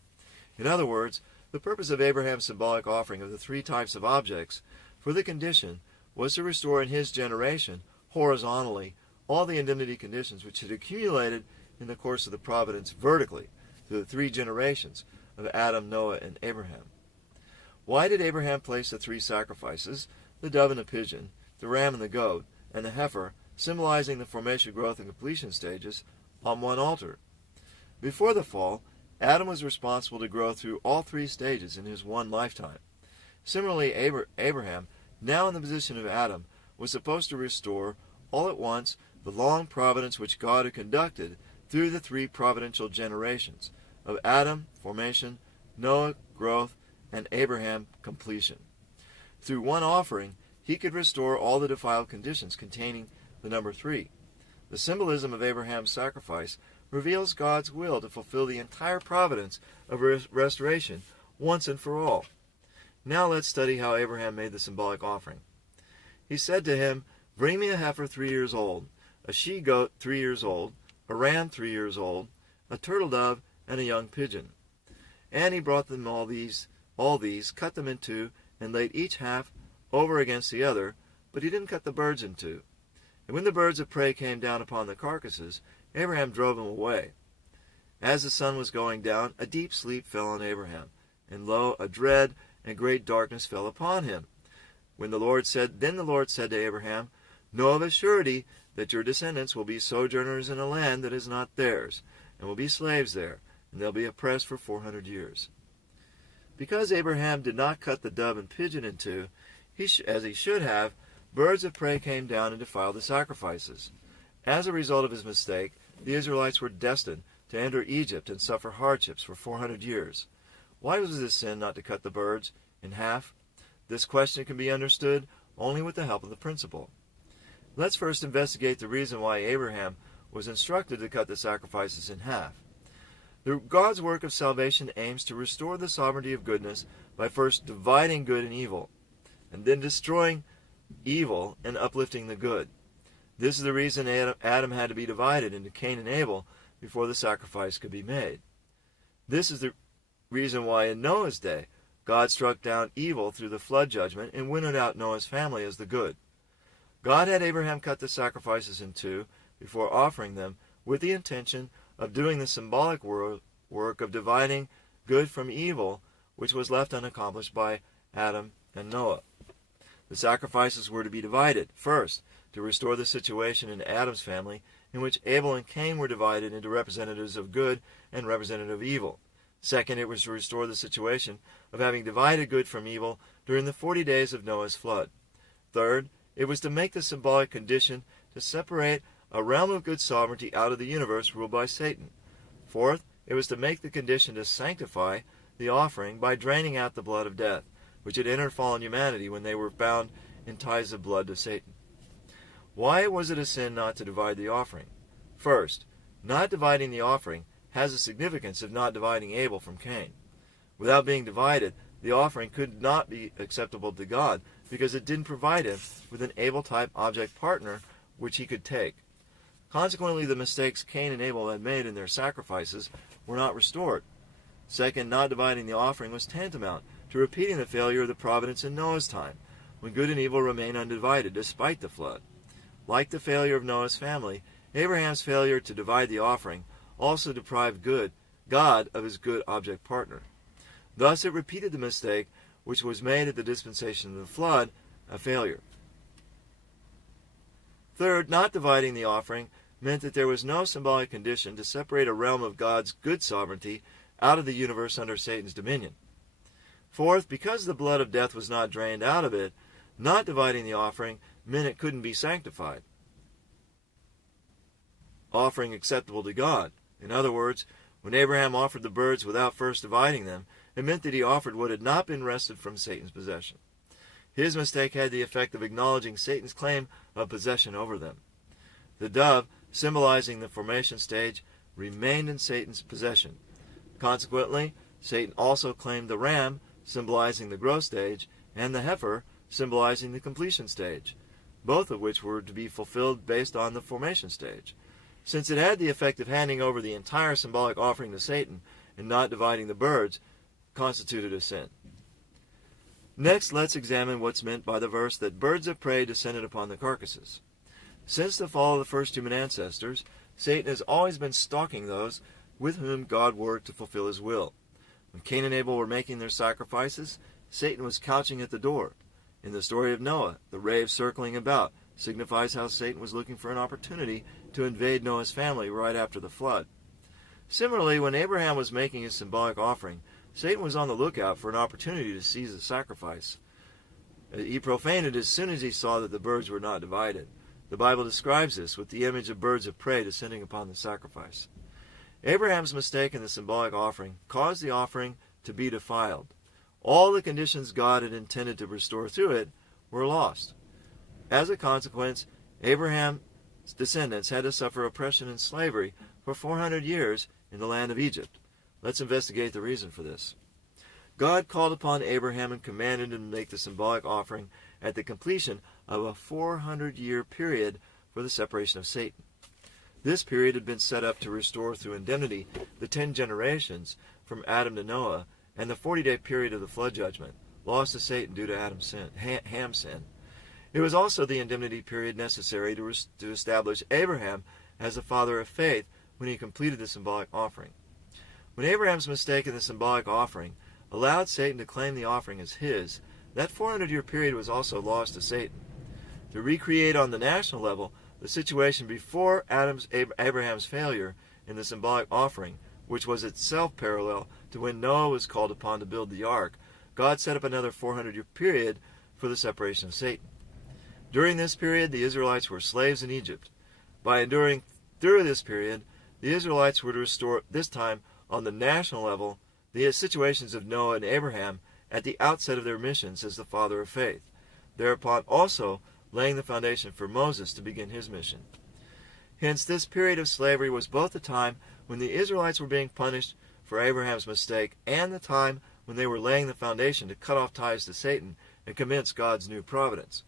In other words, the purpose of Abraham's symbolic offering of the 3 types of objects for the condition was to restore in his generation, horizontally, all the indemnity conditions which had accumulated in the course of the providence vertically through the 3 generations of Adam, Noah, and Abraham. Why did Abraham place the 3 sacrifices, the dove and the pigeon, the ram and the goat, and the heifer, symbolizing the formation, growth, and completion stages, on one altar? Before the fall, Adam was responsible to grow through all 3 stages in his one lifetime. Similarly, Abraham, now in the position of Adam, was supposed to restore all at once the long providence which God had conducted through the 3 providential generations of Adam, formation, Noah, growth, and Abraham, completion. Through one offering, he could restore all the defiled conditions containing the number 3. The symbolism of Abraham's sacrifice reveals God's will to fulfill the entire providence of restoration once and for all. Now let's study how Abraham made the symbolic offering. He said to him, "Bring me a heifer 3 years old, a she-goat 3 years old, a ram 3 years old, a turtle dove, and a young pigeon." And he brought them all these, cut them in two, and laid each half over against the other, but he didn't cut the birds in two. And when the birds of prey came down upon the carcasses, Abraham drove them away. As the sun was going down, a deep sleep fell on Abraham, and lo, a dread and great darkness fell upon him. Then the Lord said to Abraham, "Know of a surety that your descendants will be sojourners in a land that is not theirs, and will be slaves there, and they'll be oppressed for 400 years. Because Abraham did not cut the dove and pigeon in two, as he should have, birds of prey came down and defiled the sacrifices. As a result of his mistake, the Israelites were destined to enter Egypt and suffer hardships for 400 years. Why was it a sin not to cut the birds in half? This question can be understood only with the help of the principle. Let's first investigate the reason why Abraham was instructed to cut the sacrifices in half. God's work of salvation aims to restore the sovereignty of goodness by first dividing good and evil, and then destroying evil and uplifting the good. This is the reason Adam had to be divided into Cain and Abel before the sacrifice could be made. This is the reason why in Noah's day, God struck down evil through the flood judgment and winnowed out Noah's family as the good. God had Abraham cut the sacrifices in two before offering them with the intention of doing the symbolic work of dividing good from evil, which was left unaccomplished by Adam and Noah. The sacrifices were to be divided, first, to restore the situation in Adam's family in which Abel and Cain were divided into representatives of good and representatives of evil. Second, it was to restore the situation of having divided good from evil during the 40 days of Noah's flood. Third, it was to make the symbolic condition to separate a realm of good sovereignty out of the universe ruled by Satan. Fourth, it was to make the condition to sanctify the offering by draining out the blood of death, which had entered fallen humanity when they were bound in ties of blood to Satan. Why was it a sin not to divide the offering? First, not dividing the offering has the significance of not dividing Abel from Cain. Without being divided, the offering could not be acceptable to God because it didn't provide him with an Abel-type object partner which he could take. Consequently, the mistakes Cain and Abel had made in their sacrifices were not restored. Second, not dividing the offering was tantamount to repeating the failure of the providence in Noah's time, when good and evil remained undivided despite the flood. Like the failure of Noah's family, Abraham's failure to divide the offering also deprived God of his good object partner. Thus it repeated the mistake which was made at the dispensation of the flood, a failure. Third, not dividing the offering meant that there was no symbolic condition to separate a realm of God's good sovereignty out of the universe under Satan's dominion. Fourth, because the blood of death was not drained out of it, not dividing the offering meant it couldn't be sanctified, offering acceptable to God. In other words, when Abraham offered the birds without first dividing them, it meant that he offered what had not been wrested from Satan's possession. His mistake had the effect of acknowledging Satan's claim of possession over them. The dove, symbolizing the formation stage, remained in Satan's possession. Consequently, Satan also claimed the ram, symbolizing the growth stage, and the heifer, symbolizing the completion stage, both of which were to be fulfilled based on the formation stage. Since it had the effect of handing over the entire symbolic offering to Satan and not dividing the birds, constituted a sin. Next, let's examine what's meant by the verse that birds of prey descended upon the carcasses. Since the fall of the first human ancestors, Satan has always been stalking those with whom God worked to fulfill his will. When Cain and Abel were making their sacrifices, Satan was couching at the door. In the story of Noah, the rave circling about signifies how Satan was looking for an opportunity to invade Noah's family right after the flood. Similarly, when Abraham was making his symbolic offering, Satan was on the lookout for an opportunity to seize the sacrifice. He profaned it as soon as he saw that the birds were not divided. The Bible describes this with the image of birds of prey descending upon the sacrifice. Abraham's mistake in the symbolic offering caused the offering to be defiled. All the conditions God had intended to restore through it were lost. As a consequence, Abraham's descendants had to suffer oppression and slavery for 400 years in the land of Egypt. Let's investigate the reason for this. God called upon Abraham and commanded him to make the symbolic offering at the completion of a 400-year period for the separation of Satan. This period had been set up to restore through indemnity the 10 generations from Adam to Noah and the 40-day period of the flood judgment, lost to Satan due to Ham's sin. It was also the indemnity period necessary to establish Abraham as the father of faith when he completed the symbolic offering. When Abraham's mistake in the symbolic offering allowed Satan to claim the offering as his, that 400-year period was also lost to Satan. To recreate on the national level the situation before Abraham's failure in the symbolic offering, which was itself parallel to when Noah was called upon to build the ark, God set up another 400-year period for the separation of Satan. During this period, the Israelites were slaves in Egypt. By enduring through this period, the Israelites were to restore, this time on the national level, the situations of Noah and Abraham at the outset of their missions as the father of faith, thereupon also laying the foundation for Moses to begin his mission. Hence, this period of slavery was both the time when the Israelites were being punished for Abraham's mistake and the time when they were laying the foundation to cut off ties to Satan and commence God's new providence.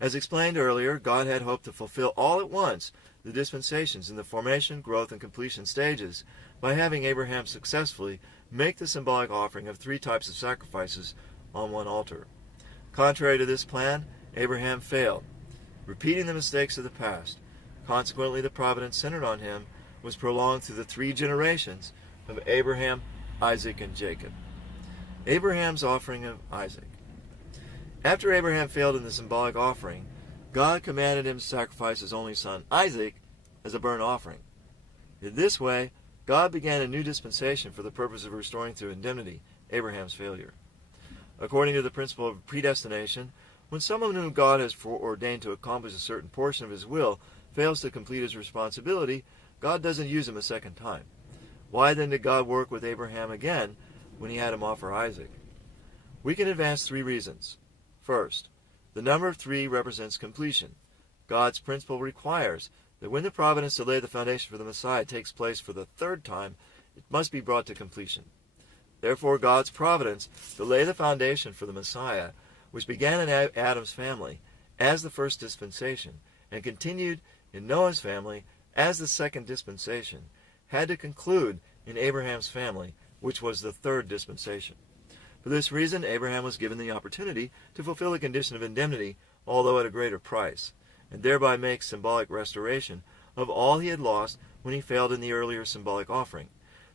As explained earlier, God had hoped to fulfill all at once the dispensations in the formation, growth, and completion stages by having Abraham successfully make the symbolic offering of 3 types of sacrifices on one altar. Contrary to this plan, Abraham failed, repeating the mistakes of the past. Consequently, the providence centered on him was prolonged through the 3 generations of Abraham, Isaac, and Jacob. Abraham's offering of Isaac. After Abraham failed in the symbolic offering, God commanded him to sacrifice his only son, Isaac, as a burnt offering. In this way, God began a new dispensation for the purpose of restoring through indemnity Abraham's failure. According to the principle of predestination, when someone whom God has foreordained to accomplish a certain portion of his will fails to complete his responsibility, God doesn't use him a second time. Why then did God work with Abraham again when he had him offer Isaac? We can advance 3 reasons. First, the number 3 represents completion. God's principle requires that when the providence to lay the foundation for the Messiah takes place for the 3rd time, it must be brought to completion. Therefore, God's providence to lay the foundation for the Messiah, which began in Adam's family as the first dispensation and continued in Noah's family as the second dispensation, had to conclude in Abraham's family, which was the 3rd dispensation. For this reason, Abraham was given the opportunity to fulfill the condition of indemnity, although at a greater price, and thereby make symbolic restoration of all he had lost when he failed in the earlier symbolic offering.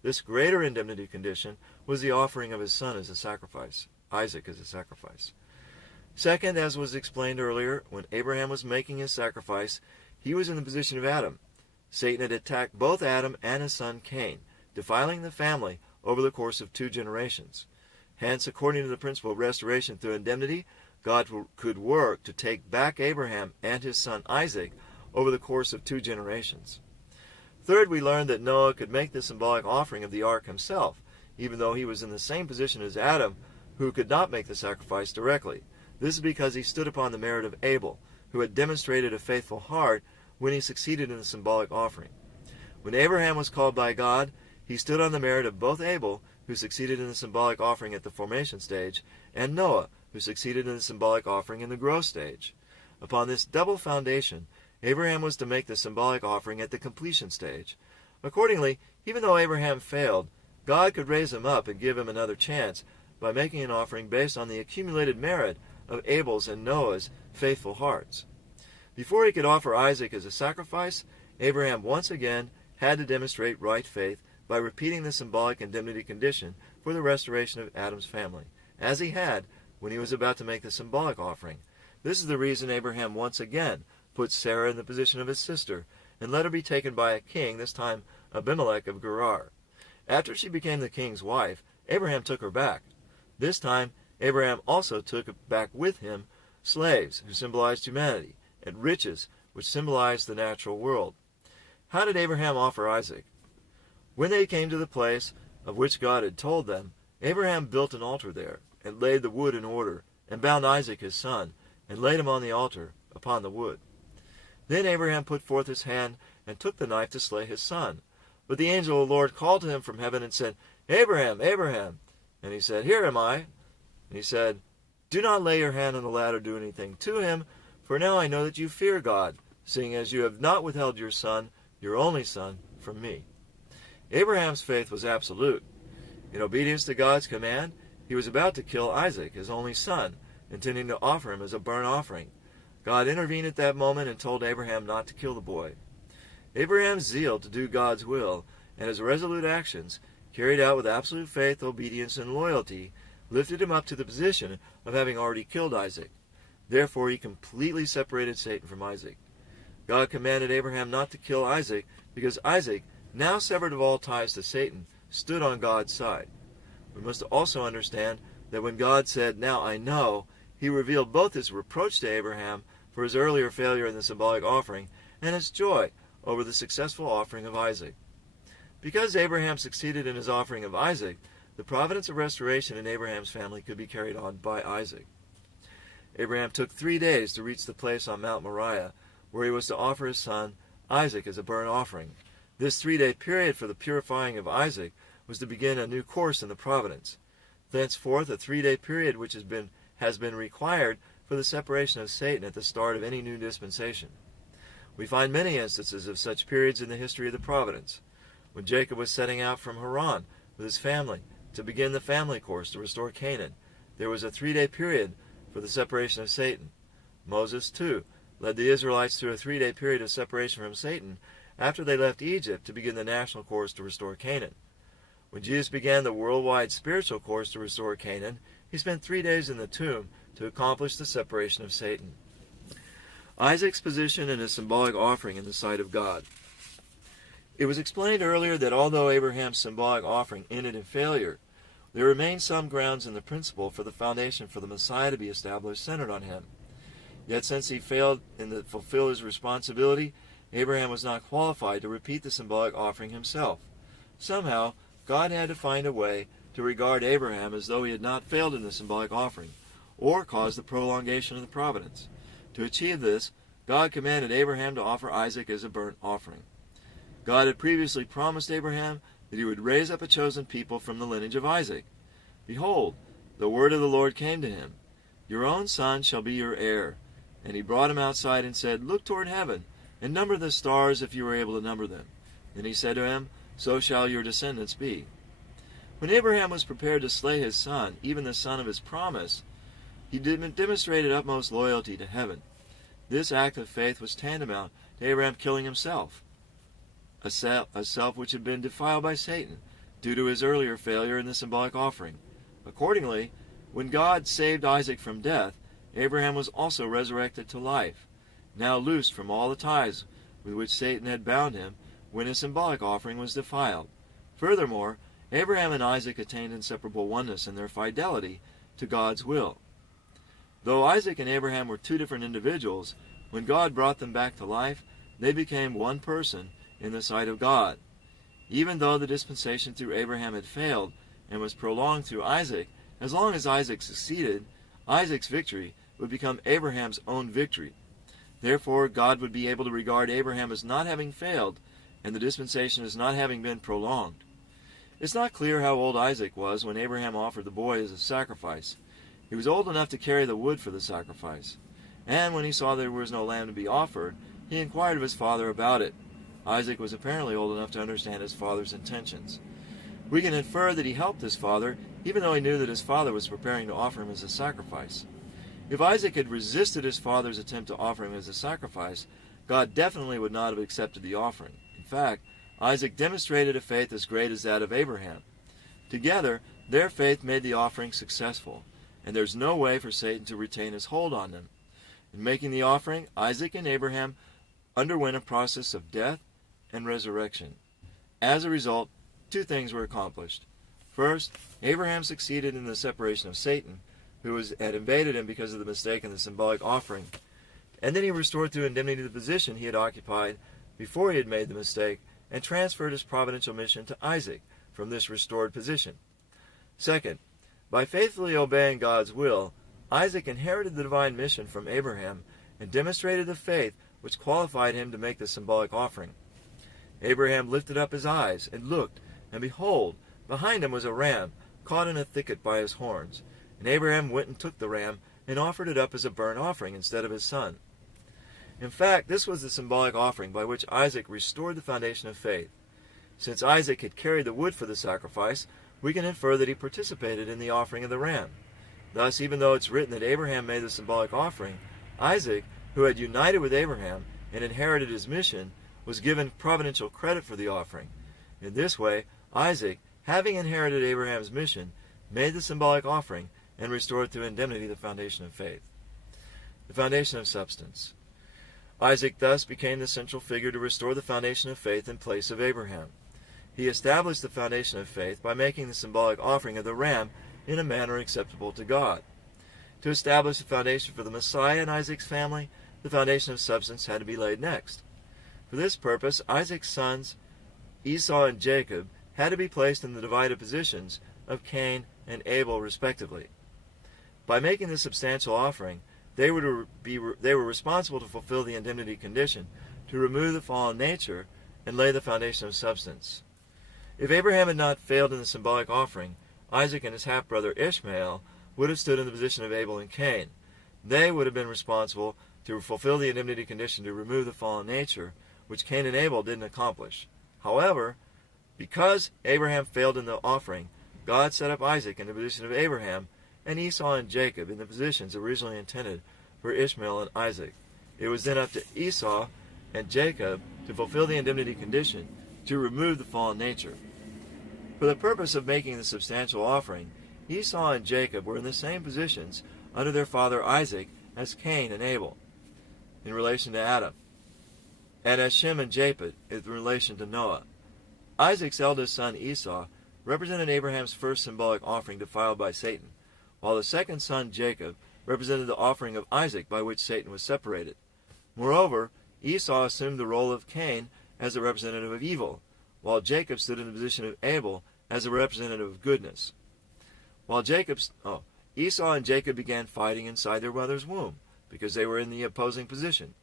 This greater indemnity condition was the offering of his son as a sacrifice, Isaac as a sacrifice. Second, as was explained earlier, when Abraham was making his sacrifice, he was in the position of Adam. Satan had attacked both Adam and his son Cain, defiling the family over the course of 2 generations. Hence, according to the principle of restoration through indemnity, God could work to take back Abraham and his son Isaac over the course of 2 generations. Third, we learned that Noah could make the symbolic offering of the ark himself, even though he was in the same position as Adam, who could not make the sacrifice directly. This is because he stood upon the merit of Abel, who had demonstrated a faithful heart when he succeeded in the symbolic offering. When Abraham was called by God, he stood on the merit of both Abel, who succeeded in the symbolic offering at the formation stage, and Noah, who succeeded in the symbolic offering in the growth stage. Upon this double foundation, Abraham was to make the symbolic offering at the completion stage. Accordingly, even though Abraham failed, God could raise him up and give him another chance by making an offering based on the accumulated merit of Abel's and Noah's faithful hearts. Before he could offer Isaac as a sacrifice, Abraham once again had to demonstrate right faith by repeating the symbolic indemnity condition for the restoration of Adam's family, as he had when he was about to make the symbolic offering. This is the reason Abraham once again put Sarah in the position of his sister and let her be taken by a king, this time Abimelech of Gerar. After she became the king's wife, Abraham took her back. This time, Abraham also took back with him slaves, who symbolized humanity, and riches, which symbolized the natural world. How did Abraham offer Isaac? When they came to the place of which God had told them, Abraham built an altar there, and laid the wood in order, and bound Isaac his son, and laid him on the altar, upon the wood. Then Abraham put forth his hand and took the knife to slay his son. But the angel of the Lord called to him from heaven and said, Abraham, Abraham. And he said, Here am I. And he said, Do not lay your hand on the lad or do anything to him, for now I know that you fear God, seeing as you have not withheld your son, your only son, from me. Abraham's faith was absolute. In obedience to God's command, he was about to kill Isaac, his only son, intending to offer him as a burnt offering. God intervened at that moment and told Abraham not to kill the boy. Abraham's zeal to do God's will and his resolute actions, carried out with absolute faith, obedience, and loyalty, lifted him up to the position of having already killed Isaac. Therefore, he completely separated Satan from Isaac. God commanded Abraham not to kill Isaac because Isaac, now severed of all ties to Satan, stood on God's side. We must also understand that when God said, Now I know, he revealed both his reproach to Abraham for his earlier failure in the symbolic offering and his joy over the successful offering of Isaac. Because Abraham succeeded in his offering of Isaac, the providence of restoration in Abraham's family could be carried on by Isaac. Abraham took 3 days to reach the place on Mount Moriah where he was to offer his son Isaac as a burnt offering. This 3-day period for the purifying of Isaac was to begin a new course in the providence. Thenceforth, a 3-day period which has been required for the separation of Satan at the start of any new dispensation. We find many instances of such periods in the history of the providence. When Jacob was setting out from Haran with his family to begin the family course to restore Canaan, there was a 3-day period for the separation of Satan. Moses, too, led the Israelites through a 3-day period of separation from Satan after they left Egypt to begin the national course to restore Canaan. When Jesus began the worldwide spiritual course to restore Canaan, he spent 3 days in the tomb to accomplish the separation of Satan. Isaac's position in his symbolic offering in the sight of God. It was explained earlier that although Abraham's symbolic offering ended in failure, there remained some grounds in the principle for the foundation for the Messiah to be established centered on him. Yet since he failed to fulfill his responsibility, Abraham was not qualified to repeat the symbolic offering himself. Somehow, God had to find a way to regard Abraham as though he had not failed in the symbolic offering, or cause the prolongation of the providence. To achieve this, God commanded Abraham to offer Isaac as a burnt offering. God had previously promised Abraham that he would raise up a chosen people from the lineage of Isaac. Behold, the word of the Lord came to him, Your own son shall be your heir. And he brought him outside and said, Look toward heaven, and number the stars if you are able to number them. Then he said to him, So shall your descendants be. When Abraham was prepared to slay his son, even the son of his promise, he demonstrated utmost loyalty to heaven. This act of faith was tantamount to Abraham killing himself, a self which had been defiled by Satan due to his earlier failure in the symbolic offering. Accordingly, when God saved Isaac from death, Abraham was also resurrected to life, now loosed from all the ties with which Satan had bound him when his symbolic offering was defiled. Furthermore, Abraham and Isaac attained inseparable oneness in their fidelity to God's will. Though Isaac and Abraham were two different individuals, when God brought them back to life, they became one person in the sight of God. Even though the dispensation through Abraham had failed and was prolonged through Isaac, as long as Isaac succeeded, Isaac's victory would become Abraham's own victory. Therefore, God would be able to regard Abraham as not having failed, and the dispensation as not having been prolonged. It's not clear how old Isaac was when Abraham offered the boy as a sacrifice. He was old enough to carry the wood for the sacrifice. And when he saw there was no lamb to be offered, he inquired of his father about it. Isaac was apparently old enough to understand his father's intentions. We can infer that he helped his father, even though he knew that his father was preparing to offer him as a sacrifice. If Isaac had resisted his father's attempt to offer him as a sacrifice, God definitely would not have accepted the offering. In fact, Isaac demonstrated a faith as great as that of Abraham. Together, their faith made the offering successful, and there's no way for Satan to retain his hold on them. In making the offering, Isaac and Abraham underwent a process of death and resurrection. As a result, two things were accomplished. First, Abraham succeeded in the separation of Satan, who had invaded him because of the mistake in the symbolic offering. And then he restored through indemnity the position he had occupied before he had made the mistake, and transferred his providential mission to Isaac from this restored position. Second, by faithfully obeying God's will, Isaac inherited the divine mission from Abraham and demonstrated the faith which qualified him to make the symbolic offering. Abraham lifted up his eyes and looked, and behold, behind him was a ram caught in a thicket by his horns. And Abraham went and took the ram and offered it up as a burnt offering instead of his son. In fact, this was the symbolic offering by which Isaac restored the foundation of faith. Since Isaac had carried the wood for the sacrifice, we can infer that he participated in the offering of the ram. Thus, even though it's written that Abraham made the symbolic offering, Isaac, who had united with Abraham and inherited his mission, was given providential credit for the offering. In this way, Isaac, having inherited Abraham's mission, made the symbolic offering and restored through indemnity the foundation of faith. The foundation of substance. Isaac thus became the central figure to restore the foundation of faith in place of Abraham. He established the foundation of faith by making the symbolic offering of the ram in a manner acceptable to God. To establish the foundation for the Messiah in Isaac's family, the foundation of substance had to be laid next. For this purpose, Isaac's sons, Esau and Jacob, had to be placed in the divided positions of Cain and Abel respectively. By making the substantial offering, they were responsible to fulfill the indemnity condition, to remove the fallen nature, and lay the foundation of substance. If Abraham had not failed in the symbolic offering, Isaac and his half-brother Ishmael would have stood in the position of Abel and Cain. They would have been responsible to fulfill the indemnity condition to remove the fallen nature, which Cain and Abel didn't accomplish. However, because Abraham failed in the offering, God set up Isaac in the position of Abraham and Esau and Jacob in the positions originally intended for Ishmael and Isaac. It was then up to Esau and Jacob to fulfill the indemnity condition to remove the fallen nature. For the purpose of making the substantial offering, Esau and Jacob were in the same positions under their father Isaac as Cain and Abel in relation to Adam, and as Shem and Japheth in relation to Noah. Isaac's eldest son Esau represented Abraham's first symbolic offering defiled by Satan, while the second son Jacob represented the offering of Isaac by which Satan was separated. Moreover, Esau assumed the role of Cain as a representative of evil, while Jacob stood in the position of Abel as a representative of goodness. Esau and Jacob began fighting inside their mother's womb because they were in these opposing positions.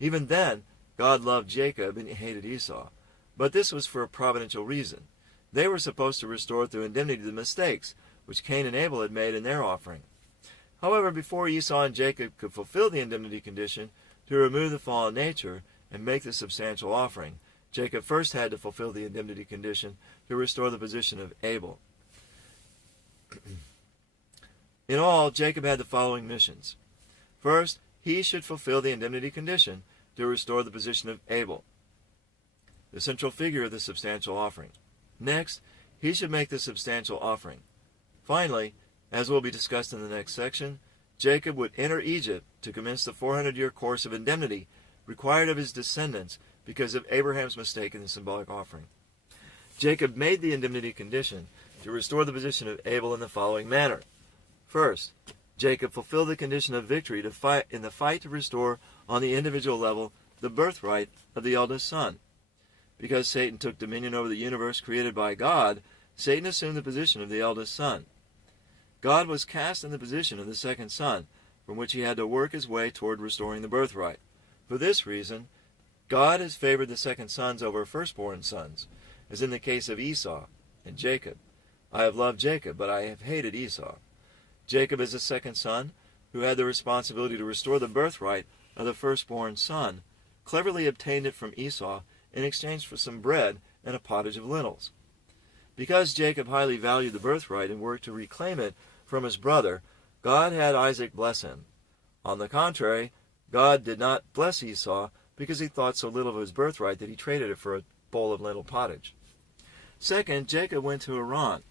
Even then, God loved Jacob and hated Esau. But this was for a providential reason. They were supposed to restore through indemnity the mistakes which Cain and Abel had made in their offering. However, before Esau and Jacob could fulfill the indemnity condition to remove the fallen nature and make the substantial offering, Jacob first had to fulfill the indemnity condition to restore the position of Abel. In all, Jacob had the following missions. First, he should fulfill the indemnity condition to restore the position of Abel, the central figure of the substantial offering. Next, he should make the substantial offering. Finally, as will be discussed in the next section, Jacob would enter Egypt to commence the 400-year course of indemnity required of his descendants because of Abraham's mistake in the symbolic offering. Jacob made the indemnity condition to restore the position of Abel in the following manner. First, Jacob fulfilled the condition of victory in the fight to restore on the individual level the birthright of the eldest son. Because Satan took dominion over the universe created by God, Satan assumed the position of the eldest son. God was cast in the position of the second son, from which he had to work his way toward restoring the birthright. For this reason, God has favored the second sons over firstborn sons, as in the case of Esau and Jacob. I have loved Jacob, but I have hated Esau. Jacob is the second son, who had the responsibility to restore the birthright of the firstborn son, cleverly obtained it from Esau in exchange for some bread and a pottage of lentils. Because Jacob highly valued the birthright and worked to reclaim it from his brother, God had Isaac bless him. On the contrary, God did not bless Esau because he thought so little of his birthright that he traded it for a bowl of lentil pottage. Second, Jacob went to Haran,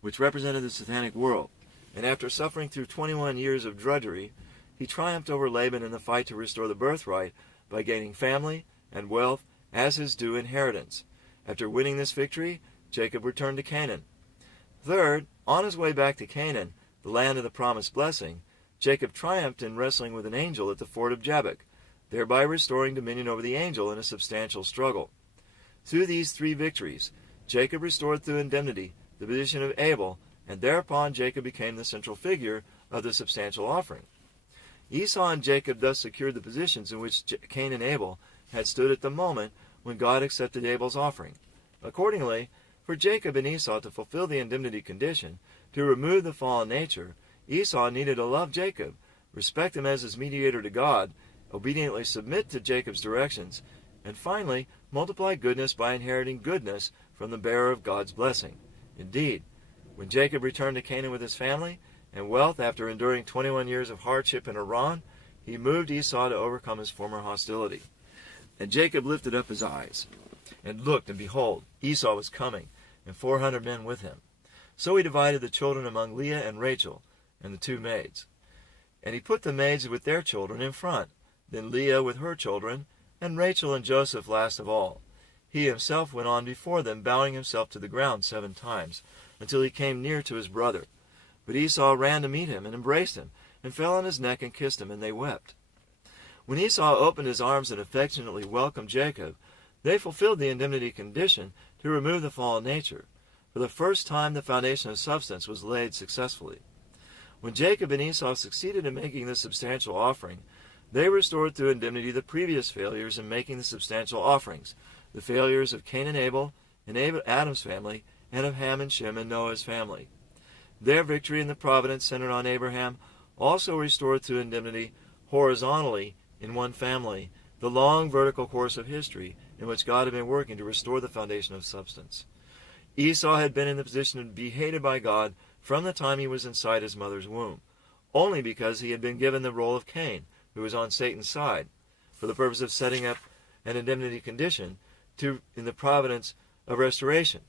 which represented the satanic world, and after suffering through 21 years of drudgery, he triumphed over Laban in the fight to restore the birthright by gaining family and wealth as his due inheritance. After winning this victory, Jacob returned to Canaan. Third, on his way back to Canaan, the land of the promised blessing, Jacob triumphed in wrestling with an angel at the ford of Jabbok, thereby restoring dominion over the angel in a substantial struggle. Through these three victories, Jacob restored through indemnity the position of Abel, and thereupon Jacob became the central figure of the substantial offering. Esau and Jacob thus secured the positions in which Cain and Abel had stood at the moment when God accepted Abel's offering. Accordingly, for Jacob and Esau to fulfill the indemnity condition, to remove the fallen nature, Esau needed to love Jacob, respect him as his mediator to God, obediently submit to Jacob's directions, and finally multiply goodness by inheriting goodness from the bearer of God's blessing. Indeed, when Jacob returned to Canaan with his family and wealth after enduring 21 years of hardship in Haran, he moved Esau to overcome his former hostility. And Jacob lifted up his eyes and looked, and behold, Esau was coming, and 400 men with him. So he divided the children among Leah and Rachel and the 2 maids. And he put the maids with their children in front, then Leah with her children, and Rachel and Joseph last of all. He himself went on before them, bowing himself to the ground 7 times, until he came near to his brother. But Esau ran to meet him, and embraced him, and fell on his neck and kissed him, and they wept. When Esau opened his arms and affectionately welcomed Jacob, they fulfilled the indemnity condition to remove the fallen nature. For the first time the foundation of substance was laid successfully. When Jacob and Esau succeeded in making this substantial offering, they restored through indemnity the previous failures in making the substantial offerings, the failures of Cain and Abel, and Adam's family, and of Ham and Shem and Noah's family. Their victory in the providence centered on Abraham also restored through indemnity horizontally in one family the long vertical course of history in which God had been working to restore the foundation of substance. Esau had been in the position to be hated by God from the time he was inside his mother's womb, only because he had been given the role of Cain, who was on Satan's side, for the purpose of setting up an indemnity condition in the providence of restoration.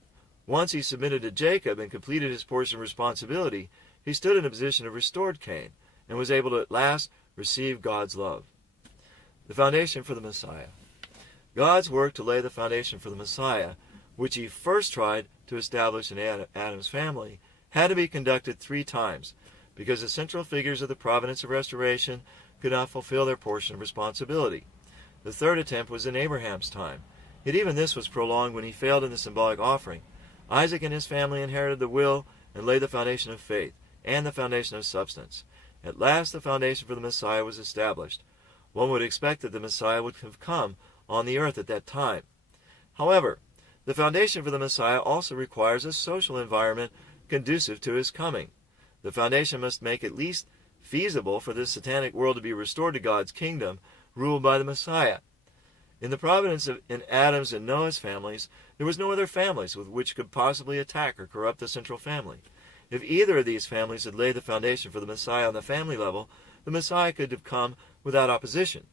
Once he submitted to Jacob and completed his portion of responsibility, he stood in a position of restored Cain and was able to at last receive God's love. The foundation for the Messiah. God's work to lay the foundation for the Messiah, which he first tried to establish in Adam's family, had to be conducted 3 times, because the central figures of the providence of restoration could not fulfill their portion of responsibility. The 3rd attempt was in Abraham's time, yet even this was prolonged when he failed in the symbolic offering. Isaac and his family inherited the will and laid the foundation of faith and the foundation of substance. At last the foundation for the Messiah was established. One would expect that the Messiah would have come on the earth at that time. However, the foundation for the Messiah also requires a social environment conducive to his coming. The foundation must make at least feasible for this satanic world to be restored to God's kingdom, ruled by the Messiah. In the providence in Adam's and Noah's families, there was no other families with which could possibly attack or corrupt the central family. If either of these families had laid the foundation for the Messiah on the family level, the Messiah could have come without opposition.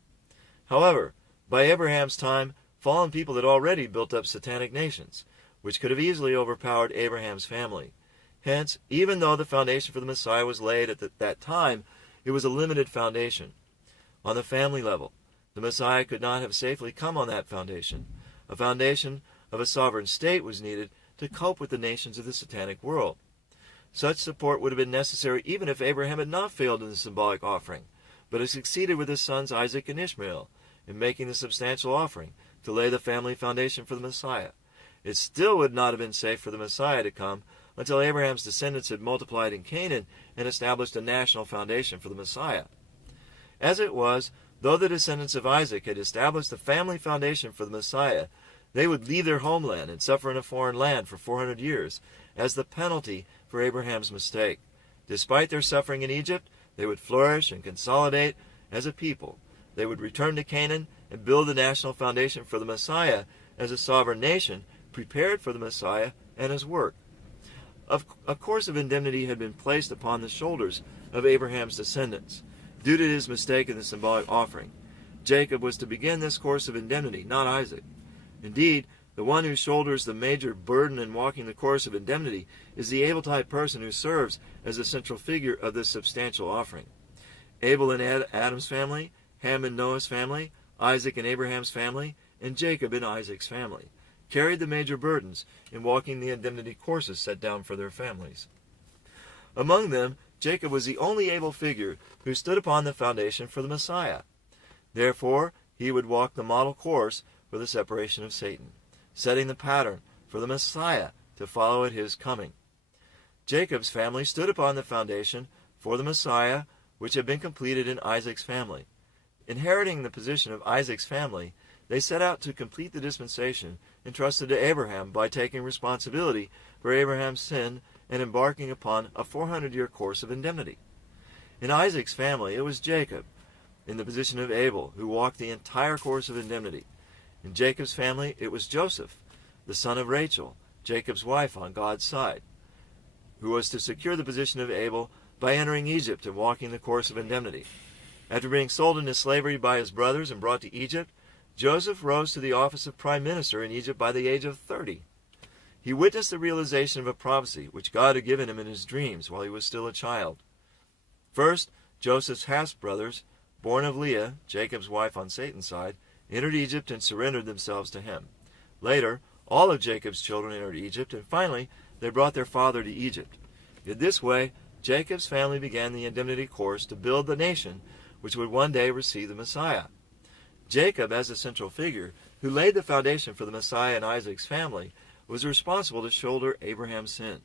However, by Abraham's time, fallen people had already built up satanic nations, which could have easily overpowered Abraham's family. Hence, even though the foundation for the Messiah was laid at that time, it was a limited foundation. On the family level, the Messiah could not have safely come on that foundation. A foundation of a sovereign state was needed to cope with the nations of the satanic world. Such support would have been necessary even if Abraham had not failed in the symbolic offering, but had succeeded with his sons Isaac and Ishmael in making the substantial offering to lay the family foundation for the Messiah. It still would not have been safe for the Messiah to come until Abraham's descendants had multiplied in Canaan and established a national foundation for the Messiah. As it was, though the descendants of Isaac had established the family foundation for the Messiah, they would leave their homeland and suffer in a foreign land for 400 years as the penalty for Abraham's mistake. Despite their suffering in Egypt, they would flourish and consolidate as a people. They would return to Canaan and build the national foundation for the Messiah as a sovereign nation prepared for the Messiah and his work. A course of indemnity had been placed upon the shoulders of Abraham's descendants due to his mistake in the symbolic offering. Jacob was to begin this course of indemnity, not Isaac. Indeed, the one who shoulders the major burden in walking the course of indemnity is the Abel-type person who serves as the central figure of this substantial offering. Abel and Adam's family, Ham and Noah's family, Isaac and Abraham's family, and Jacob and Isaac's family carried the major burdens in walking the indemnity courses set down for their families. Among them, Jacob was the only able figure who stood upon the foundation for the Messiah. Therefore, he would walk the model course for the separation of Satan, setting the pattern for the Messiah to follow at his coming. Jacob's family stood upon the foundation for the Messiah, which had been completed in Isaac's family. Inheriting the position of Isaac's family, they set out to complete the dispensation entrusted to Abraham by taking responsibility for Abraham's sin and embarking upon a 400-year course of indemnity. In Isaac's family, it was Jacob, in the position of Abel, who walked the entire course of indemnity. In Jacob's family, it was Joseph, the son of Rachel, Jacob's wife on God's side, who was to secure the position of Abel by entering Egypt and walking the course of indemnity. After being sold into slavery by his brothers and brought to Egypt, Joseph rose to the office of prime minister in Egypt by the age of 30. He witnessed the realization of a prophecy which God had given him in his dreams while he was still a child. First, Joseph's half-brothers, born of Leah, Jacob's wife on Satan's side, entered Egypt and surrendered themselves to him. Later, all of Jacob's children entered Egypt, and finally, they brought their father to Egypt. In this way, Jacob's family began the indemnity course to build the nation which would one day receive the Messiah. Jacob, as a central figure, who laid the foundation for the Messiah in Isaac's family, was responsible to shoulder Abraham's sin.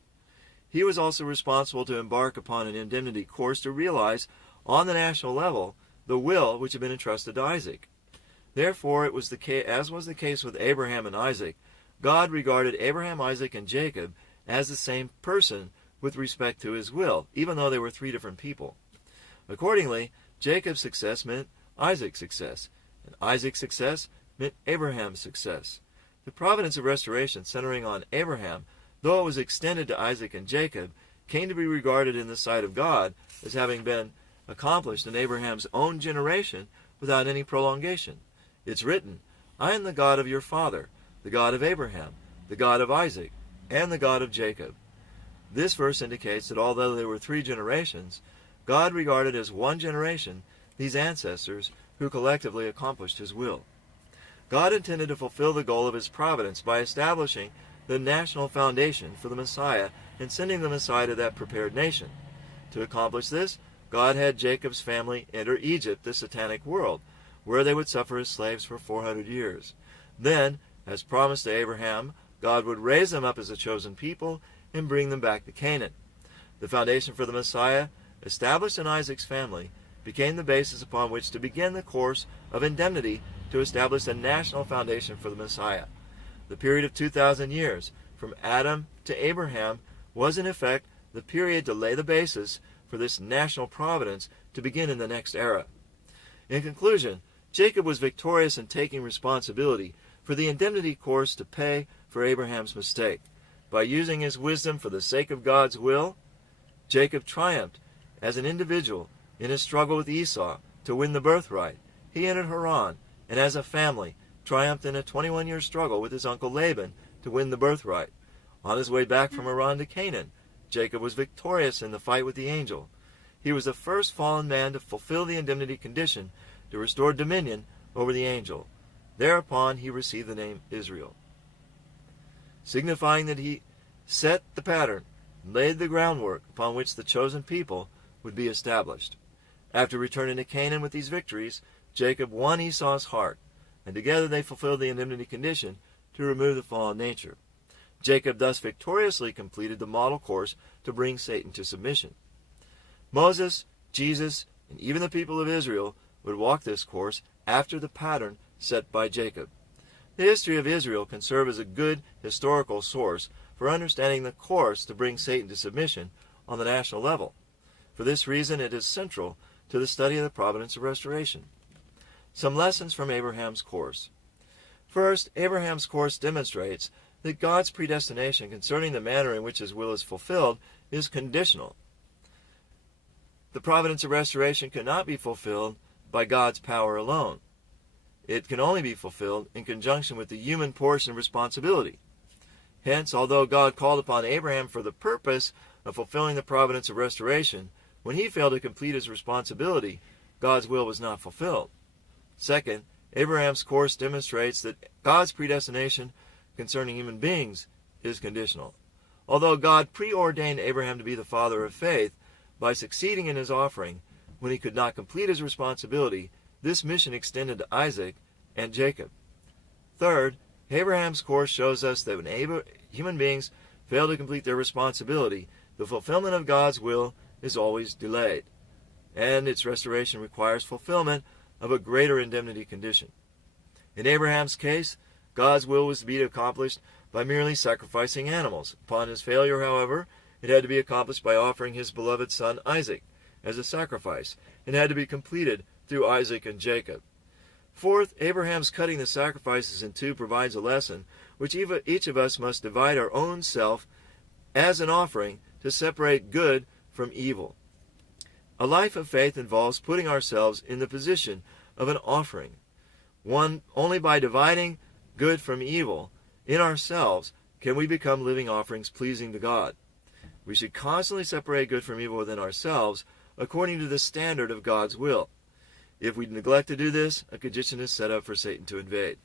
He was also responsible to embark upon an indemnity course to realize, on the national level, the will which had been entrusted to Isaac. Therefore, it was as was the case with Abraham and Isaac, God regarded Abraham, Isaac, and Jacob as the same person with respect to his will, even though they were three different people. Accordingly, Jacob's success meant Isaac's success, and Isaac's success meant Abraham's success. The providence of restoration centering on Abraham, though it was extended to Isaac and Jacob, came to be regarded in the sight of God as having been accomplished in Abraham's own generation without any prolongation. It's written, "I am the God of your father, the God of Abraham, the God of Isaac, and the God of Jacob." This verse indicates that although there were three generations, God regarded as one generation these ancestors who collectively accomplished his will. God intended to fulfill the goal of his providence by establishing the national foundation for the Messiah and sending the Messiah to that prepared nation. To accomplish this, God had Jacob's family enter Egypt, the satanic world, where they would suffer as slaves for 400 years. Then, as promised to Abraham, God would raise them up as a chosen people and bring them back to Canaan. The foundation for the Messiah, established in Isaac's family, became the basis upon which to begin the course of indemnity to establish a national foundation for the Messiah. The period of 2,000 years, from Adam to Abraham, was in effect the period to lay the basis for this national providence to begin in the next era. In conclusion, Jacob was victorious in taking responsibility for the indemnity course to pay for Abraham's mistake. By using his wisdom for the sake of God's will, Jacob triumphed as an individual in his struggle with Esau to win the birthright. He entered Haran, and as a family, triumphed in a 21-year struggle with his uncle Laban to win the birthright. On his way back from Haran to Canaan, Jacob was victorious in the fight with the angel. He was the first fallen man to fulfill the indemnity condition to restore dominion over the angel. Thereupon he received the name Israel, signifying that he set the pattern and laid the groundwork upon which the chosen people would be established. After returning to Canaan with these victories, Jacob won Esau's heart, and together they fulfilled the indemnity condition to remove the fallen nature. Jacob thus victoriously completed the model course to bring Satan to submission. Moses, Jesus, and even the people of Israel would walk this course after the pattern set by Jacob. The history of Israel can serve as a good historical source for understanding the course to bring Satan to submission on the national level. For this reason, it is central to the study of the providence of restoration. Some lessons from Abraham's course. First, Abraham's course demonstrates that God's predestination concerning the manner in which his will is fulfilled is conditional. The providence of restoration cannot be fulfilled by God's power alone. It can only be fulfilled in conjunction with the human portion of responsibility. Hence, although God called upon Abraham for the purpose of fulfilling the providence of restoration, when he failed to complete his responsibility, God's will was not fulfilled. Second, Abraham's course demonstrates that God's predestination concerning human beings is conditional. Although God preordained Abraham to be the father of faith, by succeeding in his offering, when he could not complete his responsibility, this mission extended to Isaac and Jacob. Third, Abraham's course shows us that when human beings fail to complete their responsibility, the fulfillment of God's will is always delayed. and its restoration requires fulfillment of a greater indemnity condition. In Abraham's case, God's will was to be accomplished by merely sacrificing animals. Upon his failure, however, it had to be accomplished by offering his beloved son Isaac as a sacrifice, and had to be completed through Isaac and Jacob. Fourth, Abraham's cutting the sacrifices in two provides a lesson which each of us must divide our own self as an offering to separate good from evil. A life of faith involves putting ourselves in the position of an offering. Only by dividing good from evil in ourselves can we become living offerings pleasing to God. We should constantly separate good from evil within ourselves according to the standard of God's will. If we neglect to do this, a condition is set up for Satan to invade.